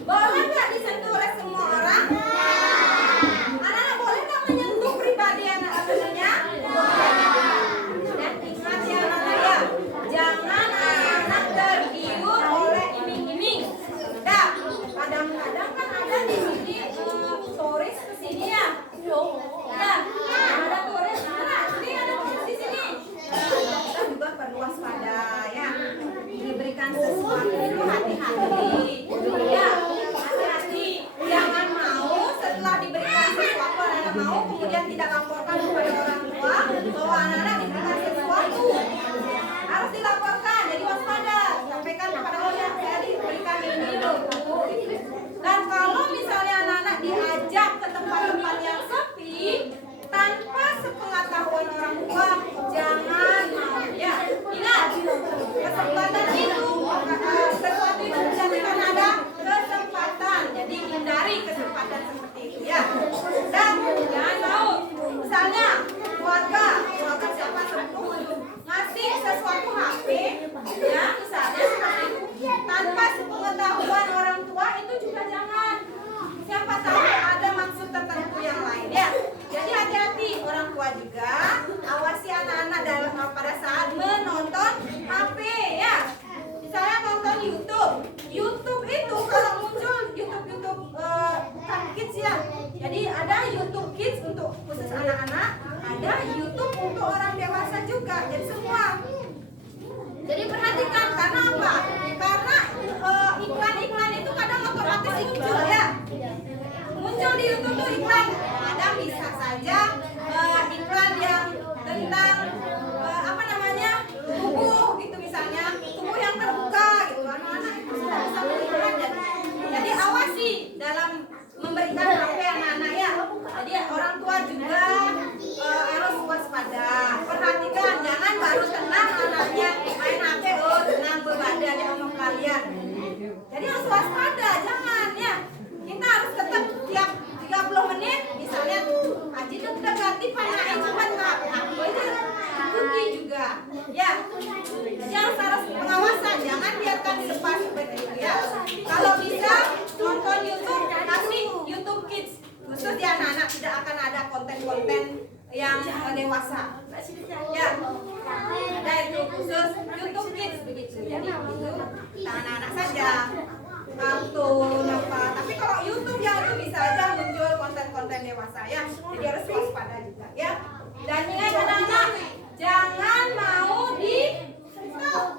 boleh nggak disentuh oleh semua orang? Anak-anak boleh nggak menyentuh pribadi anak-anaknya? Dan ingat ya anak-anak ya, jangan anak tergiur oleh iming-iming. Nah, kadang-kadang kan ada di sini turis kesini ya. Ya, ada turis. Nah, ini ada turis di sini. Kita juga perlu waspada ya. Diberikan sesuatu itu hati-hati. Ya, hati-hati. Jangan mau setelah diberikan sesuatu anak mau kemudian tidak laporkan kepada orang tua bahwa anak-anak diberikan sesuatu. Harus dilaporkan. Jadi waspada. Sampaikan kepada orang yang saya diberikan ini loh. Dan kalau misalnya anak-anak diajak ke tempat-tempat yang sepi tanpa sepengetahuan orang tua, jangan mau ya. Ingat, kesempatan itu sesuatu itu berarti kan ada kesempatan. Jadi hindari kesempatan seperti itu ya. Dan jangan mau misalnya keluarga siapa sepupu ngasih sesuatu HP ya, misalnya seperti itu tanpa sepengetahuan orang tua, itu juga jangan. Siapa tahu ada maksud tertentu yang lain ya. Jadi hati-hati orang tua juga, awasi anak-anak dalam pada saat menonton HP ya. Misalnya nonton YouTube. YouTube itu kalau muncul YouTube bukan kids ya. Jadi ada YouTube Kids untuk khusus anak-anak, ada YouTube untuk orang dewasa juga. Jadi semua. Jadi perhatikan karena apa? Karena iklan-iklan itu kadang otomatis muncul ya. Muncul di YouTube tuh iklan. Kadang bisa saja iklan yang tentang apa namanya? Tubuh gitu misalnya, tubuh yang terbuka gitu. Anak-anak itu sudah bisa melihat. Jadi awasi dalam memberikan HP anak-anak ya. Jadi orang tua juga harus waspada. Perhatikan, jangan baru tenang anaknya main HP, oh tenang berbeda dia ngomong kalian. Jadi harus waspada, jangan ya. Kita harus tetap tiap 30 menit misalnya Haji itu udah ganti panahnya cuma aku itu ikuti juga ya. Jadi harus pengawasan, jangan biarkan dilepas seperti itu ya. Kalau bisa nonton YouTube, kasih YouTube Kids khusus di anak-anak, tidak akan ada konten-konten yang dewasa ya. Ada itu khusus YouTube Kids begitu. Jadi itu anak-anak saja, kartun apa. Tapi kalau YouTube ya itu bisa aja muncul konten-konten dewasa ya. Jadi harus waspada juga ya. Dan ingat anak-anak, jangan mau disentuh,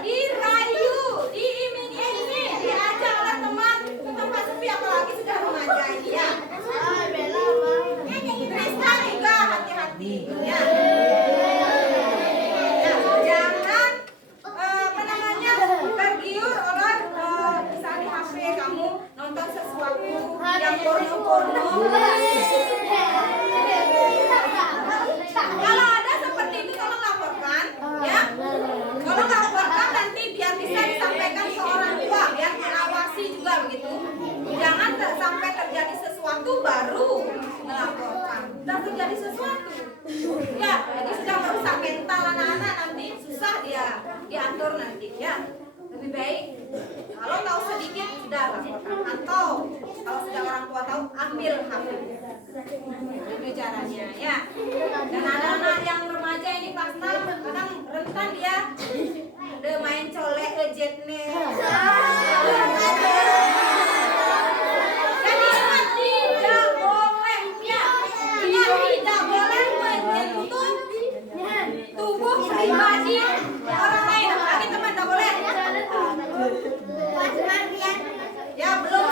dirayu, diiming-iming, diajak oleh teman ke tempat sepi, apalagi sudah remaja ini ya. Krista juga hati-hati ya. Jangan apa namanya tergiur oleh misalnya di HP kamu nonton sesuatu yang porno-porno. Kalau ada seperti itu tolong laporkan ya. Tolong laporkan nanti biar bisa disampaikan ke orang tua, biar diawasi juga begitu. Jangan sampai terjadi sesuatu baru melaporkan. Sudah terjadi sesuatu ya, jadi sudah merusak mental anak-anak, nanti susah dia diatur nanti ya. Lebih baik kalau tahu sedikit sudah laporkan, atau kalau sudah orang tua tahu ambil HP. Itu caranya ya. Dan anak-anak yang remaja ini kelas 6 kadang rentan dia udah main colek jet nih. Jadi ingat tidak boleh ya. Ingat tidak boleh menyentuh tubuh pribadi orang lain. Lagi teman tidak boleh. Ya belum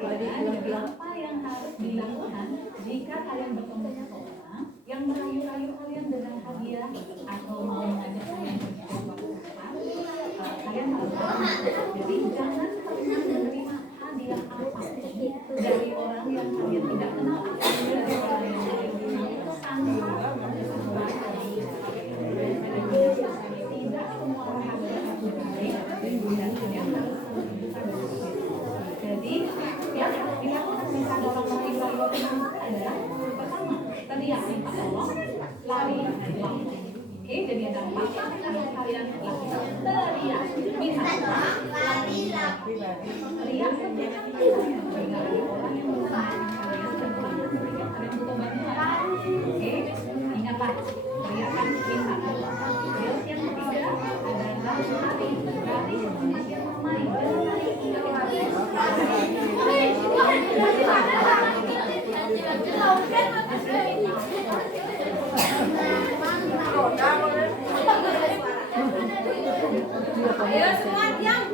Jadi apa yang harus dilakukan jika kalian bertemu seseorang yang merayu-rayu kalian dengan hadiah atau mau mengajak kalian pergi ke suatu tempat, kalian harus tahu. Jadi jangan pernah menerima hadiah apapun dari orang yang kalian tidak kenal, dari orang yang kalian pesan tidak semua hadiah itu baik dan kalian harus menunjukkan begitu. Jadi yang harus dilakukan jika ada orang merayu-rayu adalah pertama, teriak minta tolong, lari dari lampu. Oke, jadi ada 4 yang harus kalian lakukan. Teriak minta tolong, lari lampu. Teriak setiap kali ada orang yang berusaha kalian dan kalian butuh bantuan. Oke, ingatlah teriakan minta tolong. Terus yang ketiga adalah lari seperti bermain Ayo semua diam.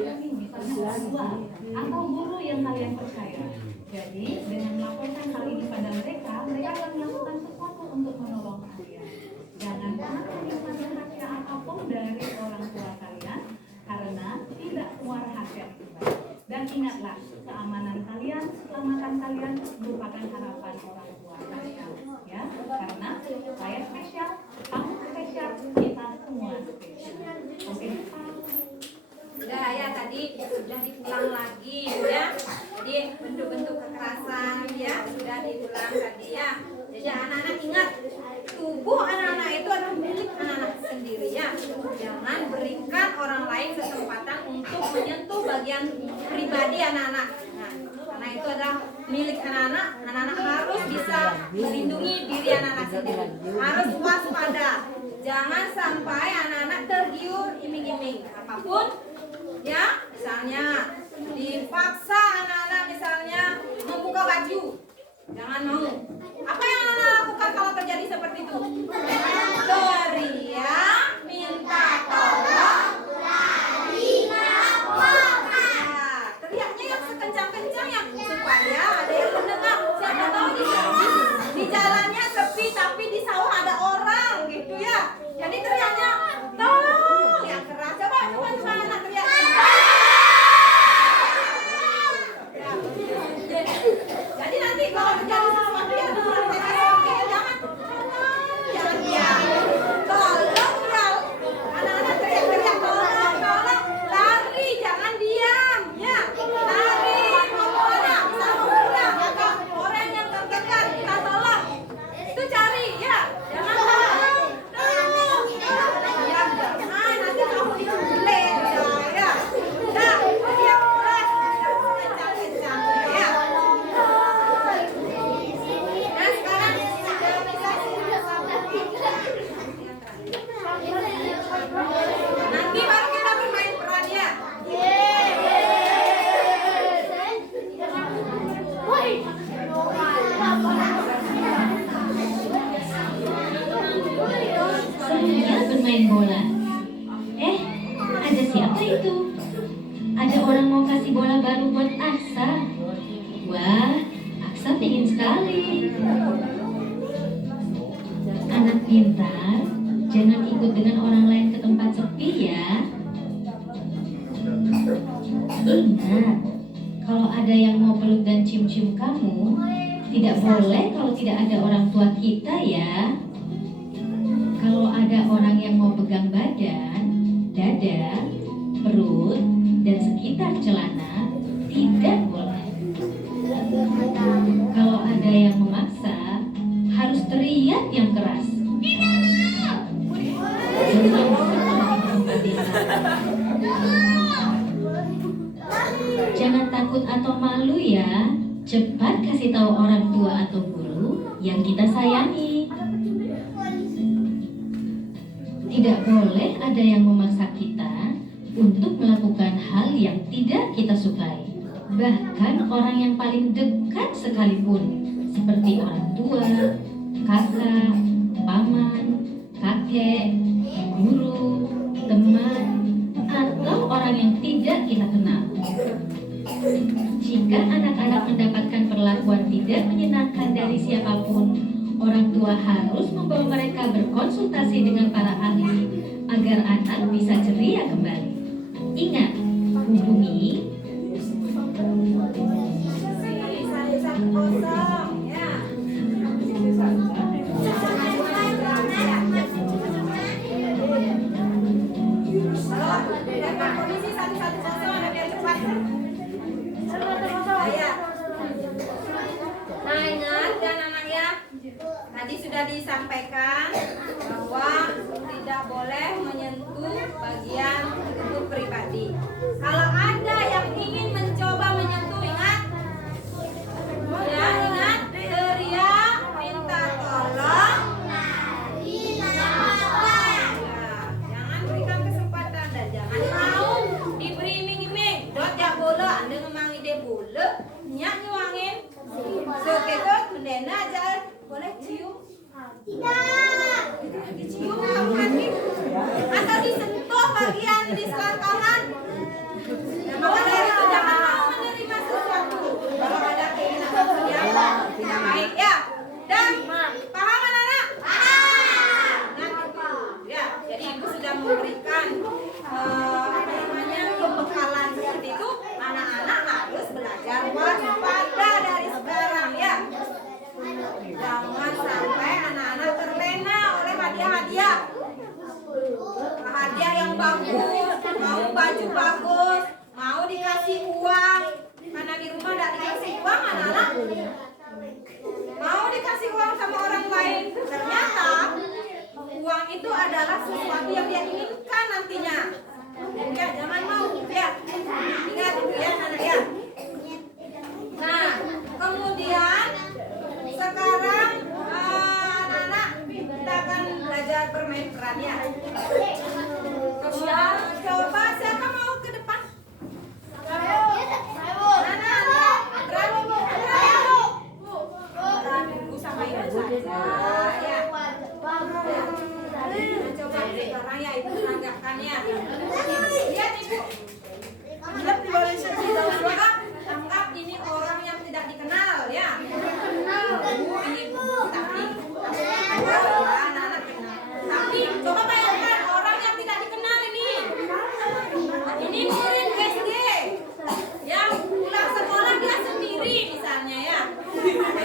atau guru yang kalian percaya. Jadi dengan melaporkan hal ini pada mereka akan melakukan sesuatu untuk menolong kalian. Jangan pernah menyimpan rahasia apapun dari orang tua kalian, karena tidak semua rahasia itu baik. Dan ingatlah, keamanan kalian, keselamatan kalian merupakan harapan orang tua kalian, ya. Karena saya spesial, kamu spesial, kita semua spesial. Oke. Udah ya, tadi sudah diulang lagi ya. Jadi bentuk-bentuk kekerasan ya sudah diulang tadi ya. Jadi anak-anak ingat, tubuh anak-anak itu adalah milik anak-anak sendiri ya. Jangan berikan orang lain kesempatan untuk menyentuh bagian pribadi anak-anak. Nah, karena itu adalah milik anak-anak. Anak-anak harus bisa melindungi diri anak-anak sendiri. Harus waspada. Jangan sampai anak-anak tergiur iming-iming apapun. Ya, misalnya dipaksa anak-anak misalnya membuka baju, jangan mau. Apa yang anak lakukan kalau terjadi seperti itu? Teriak, minta tolong, lari melaporkan. Teriaknya yang sekencang-kencangnya supaya ada yang mendengar. Siapa tahu di jalannya sepi tapi di sawah ada orang gitu ya. Jadi teriaknya tolong yang keras. Coba anak teriak. Jadi nanti kalau terjadi sesuatu yang jangan ya. Tolong ya. Anak-anak teriak-teriak tolong, lari, jangan diam ya. Lari mau kemana? Bisa mau pulang atau orang yang terdekat kita tolong. Itu cari ya. Jangan tolong. Ya, jangan nanti kamu diculik ya. Dah, diam keras, jangan kencang-kencang ya. Nah, sekarang sudah bisa nanti baru kita bermain peran ya. Serunya bermain bola. Ada siapa itu? Ada orang mau kasih bola baru buat Aksa. Wah, Aksa pengen sekali. Anak pintar, jangan ikut dengan orang lain ke tempat sepi ya. Ingat, kalau ada yang mau peluk dan cium-cium kamu, tidak boleh kalau tidak ada orang tua kita ya. Kalau ada orang yang mau pegang badan, dada, perut, dan sekitar celana, tidak boleh. Kalau ada yang memaksa, harus teriak yang keras. Jangan takut atau malu ya. Cepat kasih tahu orang tua atau guru yang kita sayangi. Tidak boleh ada yang memaksa kita untuk melakukan hal yang tidak kita sukai. Bahkan orang yang paling dekat sekalipun, seperti orang tua, kakak, paman, kakek, guru, teman, atau orang yang tidak kita kenal. Jika anak-anak mendapatkan perlakuan tidak menyenangkan dari siapapun, orang tua harus membawa mereka berkonsultasi dengan para ahli agar anak bisa ceria kembali. Ingat, hubungi 110 ya. Kalau datang komisi 110 ada biar cepat. Ya. Nah ingat dan anak ya, tadi sudah disampaikan bahwa tidak boleh menyentuh bagian tubuh pribadi. Kalau ada yang ingin mencoba menyentuh, ingat, ya ingat, teriak, minta tolong. Jangan berikan kesempatan dan jangan mau diberi iming-iming. Dot jak bola, anda ngemangi dia bola, nyak nyuangin. Sekedo tundena aja boleh cium. Tidak. Dicium kaki atau disentuh bagian di selangkangan. Maka dari itu jangan mau menerima sesuatu kalau ada keinginan yang tidak baik ya. Dan paham anak-anak? Ya, jadi ibu sudah memberikan pembekalan seperti itu. Anak-anak harus belajar waspada dari sekarang ya. Jangan sampai anak-anak terlena oleh hadiah-hadiah. Hadiah yang bagus, mau baju bagus, mau dikasih uang. Karena di rumah tidak dikasih uang anak-anak. Mau dikasih uang sama orang lain. Ternyata uang itu adalah sesuatu yang dia inginkan nantinya. Ya, jangan mau ya. Ingat itu ya anak ya. Nah, kemudian sekarang anak-anak kita akan belajar bermain peran ya. Coba siapa mau ke depan? Bu sama ibu saja ya. Coba sekarang ya ibu menanggapkannya. Lihat ibu. Anggap ini orang yang tidak dikenal ya. Bu ini bu tapi anak-anak kenal. Tapi coba bayangkan orang yang tidak dikenal ini. Ini murid SD yang pulang sekolah dia sendiri misalnya ya.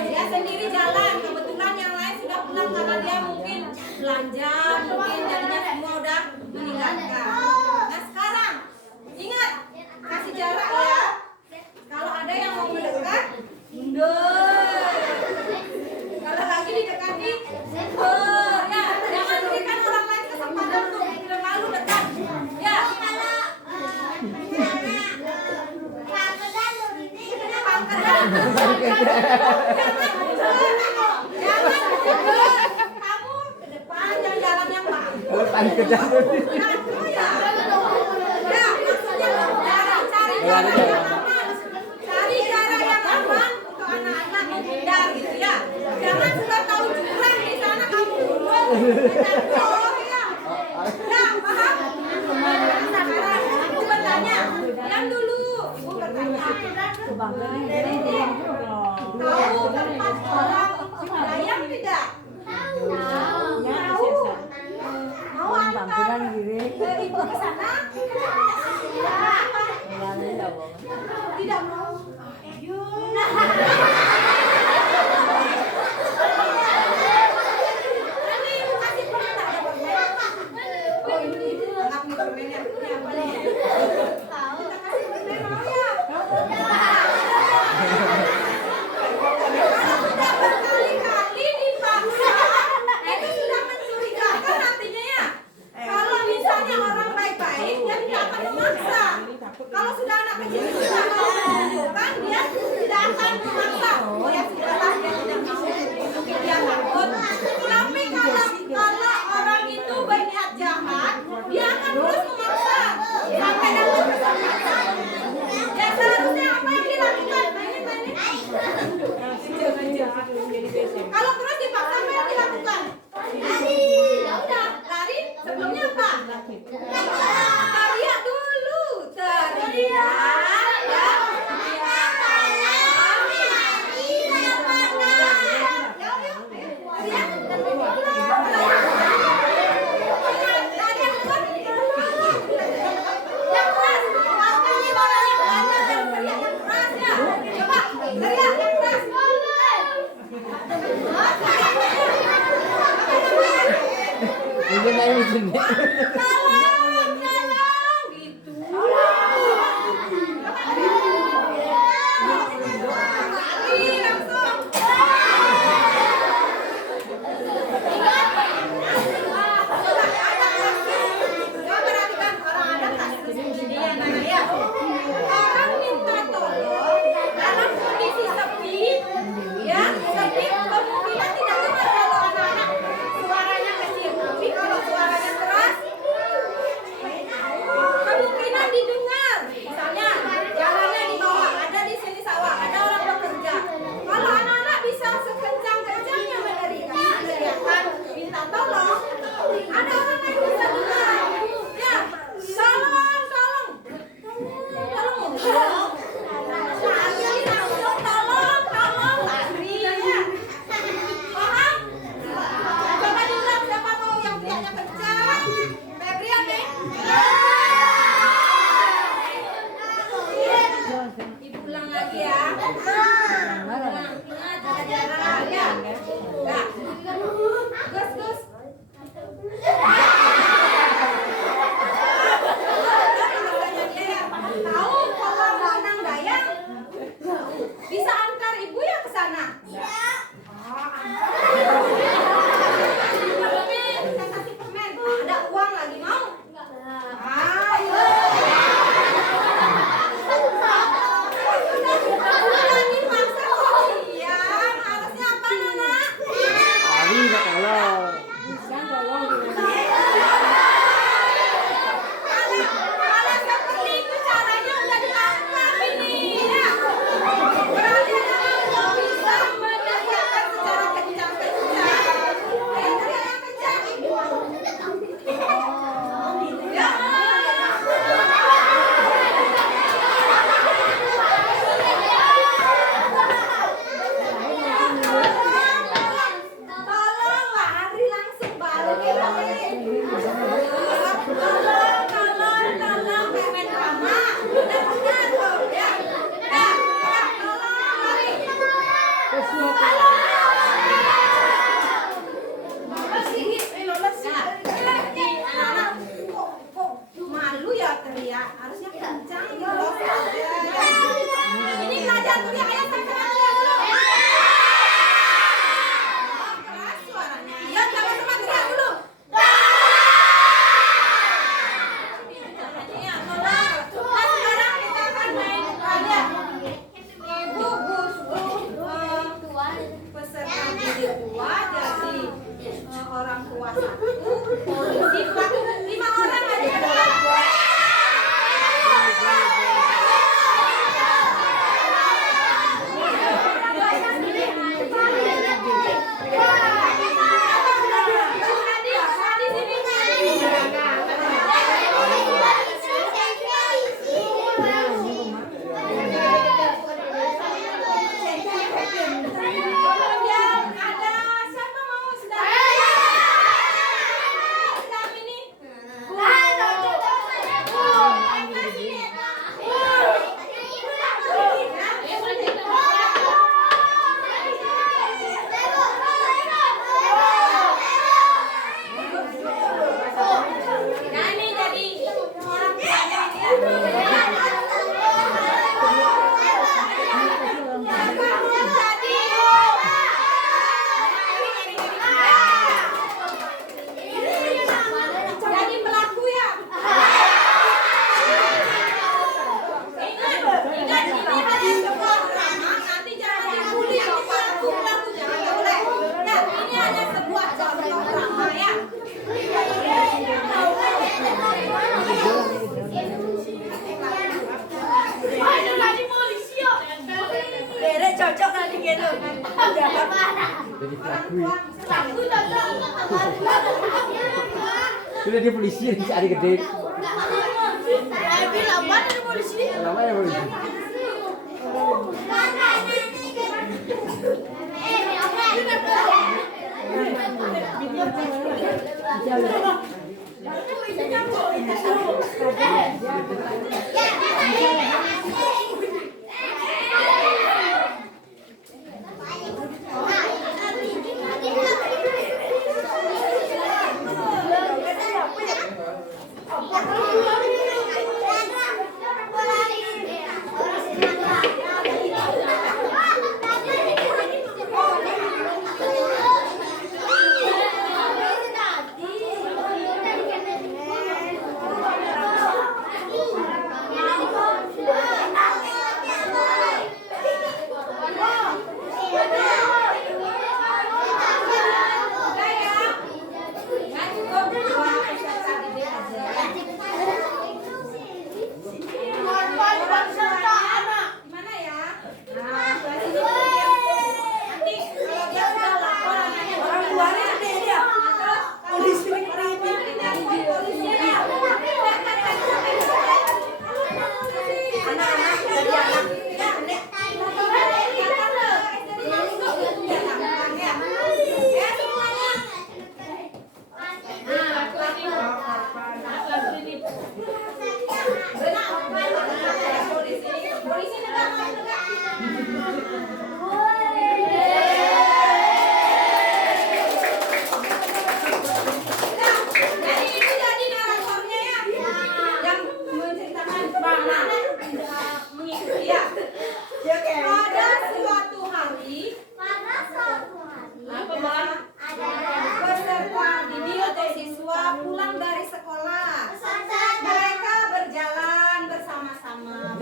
Dia sendiri jalan, kebetulan yang lain sudah pulang karena dia mungkin belanja, mungkin jadinya semua udah meninggalkan. Nah sekarang ingat kasih jarak ya. Kalau ada yang mau mendekat, mundur. Kalau lagi didekati, ya jangan berikan orang lain kesempatan untuk terlalu dekat. Ya. Kamu ke depan jangan jalan yang bagus. Ya, maksudnya cari jarak yang aman. Cari jarak yang aman untuk anak-anak menghindar gitu ya. Jangan sudah tahu jurang di sana kamu jatuh ya. Ya, paham? Sekarang ibu bertanya. Diam dulu. Ibu bertanya. Tahu tempat orang Dayak tidak? Tahu. Mau antar ibu ke sana? Tidak mau. Ayo. Nanti ibu kasih perintah ya Pak. Oh ini anggap nih permennya punya apa nih? Tahu. Kita kasih permen mau ya? Kalau sudah berkali-kali dipaksa, itu sudah mencurigakan nantinya ya. Kalau misalnya orang baik-baik, dia tidak akan memaksa. Kalau sudah anak kecil itu tidak mau menunjukkan, dia tidak akan memaksa. Oh ya sudahlah, dia tidak mau, mungkin dia takut. Tapi kalau orang itu berniat jahat, dia akan terus memaksa. gitu. Orang minta tolong dalam kondisi sepi, ya sepi kemungkinan tidak dengar kalau anak-anak suaranya kecil, tapi kalau suaranya keras kemungkinan didengar. Misalnya jalannya di bawah, ada di sini sawah, ada orang bekerja. Kalau anak-anak bisa sekencang-kencangnya meneriakkan minta tolong, ada orang lain bisa dengar. Ya, tolong, tolong. Tolong, lari ya. Paham? Coba diulang, siapa mau yang teriaknya kencang? Febrian nih. Diulang lagi ya. Ingat jaga jarak ya. Enggak. Gus. Tahu kalau Lanang Dayang bisa antar ibu ya ke sana? Iya. Permen, saya kasih permen. Ada uang lagi mau? Ayo. Udah dipaksa kok. Iya, harusnya apa Nana? Kalau seperti itu caranya udah ditangkap ini ya. Berarti anak belum bisa meneriakkan secara kencang-kencang. Ayo teriak yang kencang. Ya. Tolong lari langsung balik ya. Tolong permen drama. Benar tuh ya. Tolong lari. Anak-anak kok malu ya teriak. Harusnya kencang gitu loh. Ini belajar teriak ya sampai teriak dulu. Keras suaranya. Ya sama-sama teriak dulu. Ya, tolong. Nah, sekarang kita akan main ada ibu guru peserta didik tua jadi orang tua satu, polisi 5 orang aja. Sudah dia polisi di hari gede. Bilang mana ada polisi? Namanya polisi.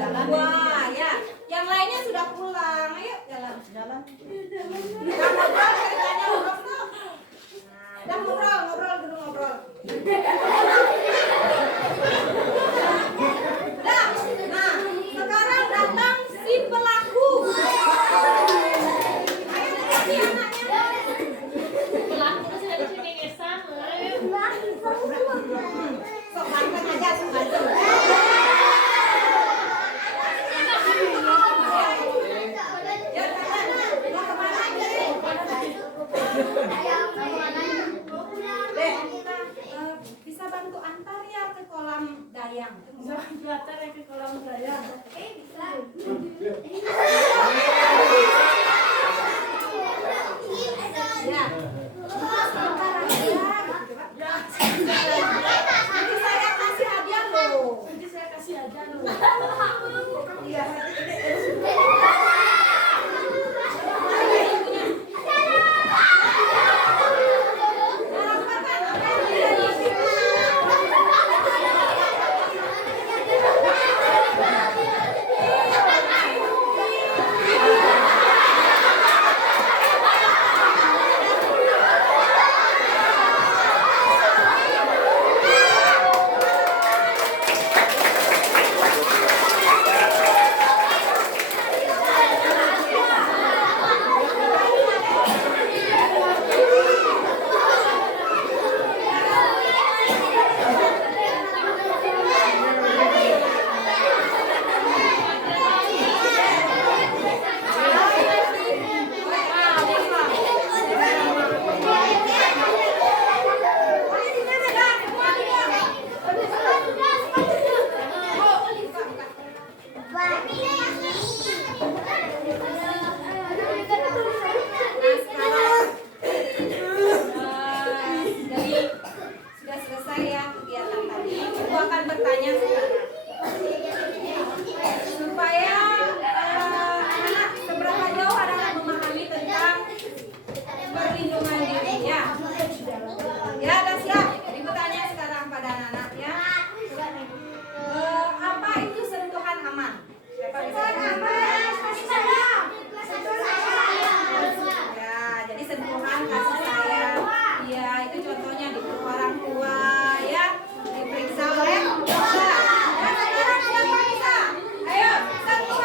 Wah, ya. Yang lainnya sudah pulang. Ayo jalan. Udah ngobrol ceritanya ngobrol. Nah, udah ngobrol dulu ngobrol. Nah, sekarang datang si pelaku. Ayo lihat anaknya. Pelaku sudah di sini ya sama. Sok ganteng aja, sok ganteng. Ya, mau kemana aja? Deh, bisa bantu antar ya ke kolam dayang. Ya. Sebentar aja. Nanti saya kasih hadiah loh. Iya. Jadi sudah selesai ya kegiatan tadi. Aku akan bertanya sekarang supaya anak seberapa jauh anak memahami tentang perlindungan dirinya. Ya, udah siap? Jadi bertanya sekarang pada anak-anak ya. Apa itu sentuhan aman? Siapa bisa jawab? Ya, jadi sentuhan kasih sayang. Ya, itu contohnya di orang tua ya, diperiksa oleh dokter. Ya, sekarang siapa bisa? Ayo, sentuhan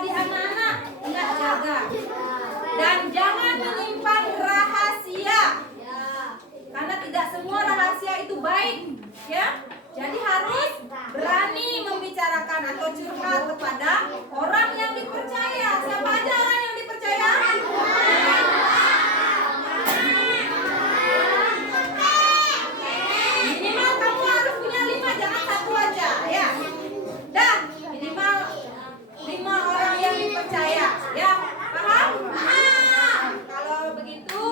jadi anak-anak, ingat jaga. Dan jangan menyimpan rahasia. Karena tidak semua rahasia itu baik, ya. Jadi harus berani membicarakan atau curhat kepada orang yang dipercaya. Siapa aja orang yang dipercaya? Minimal kamu harus punya 5, jangan 1 aja, ya. Dan minimal 5 orang yang dipercaya, ya. Paham? Kalau begitu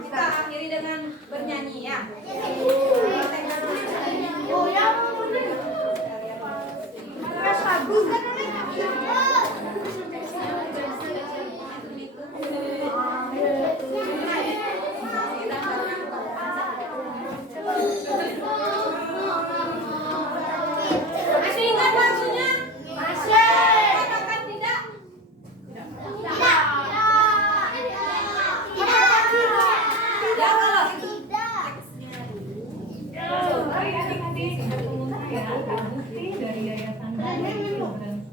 kita akhiri dengan bernyanyi, ya. Oh ya, lagu kan Masih ingat lagunya? masih. Katakan tidak. Ya kalau Baik adik-adik, bertemu saya Kak Gusti dari Yayasan Children.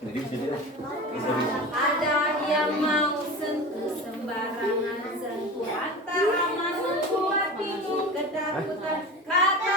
Jadi begini lah. ada yang mau sentuh sembarangan, sentuh rata aman membuat bingung ketakutan. Kata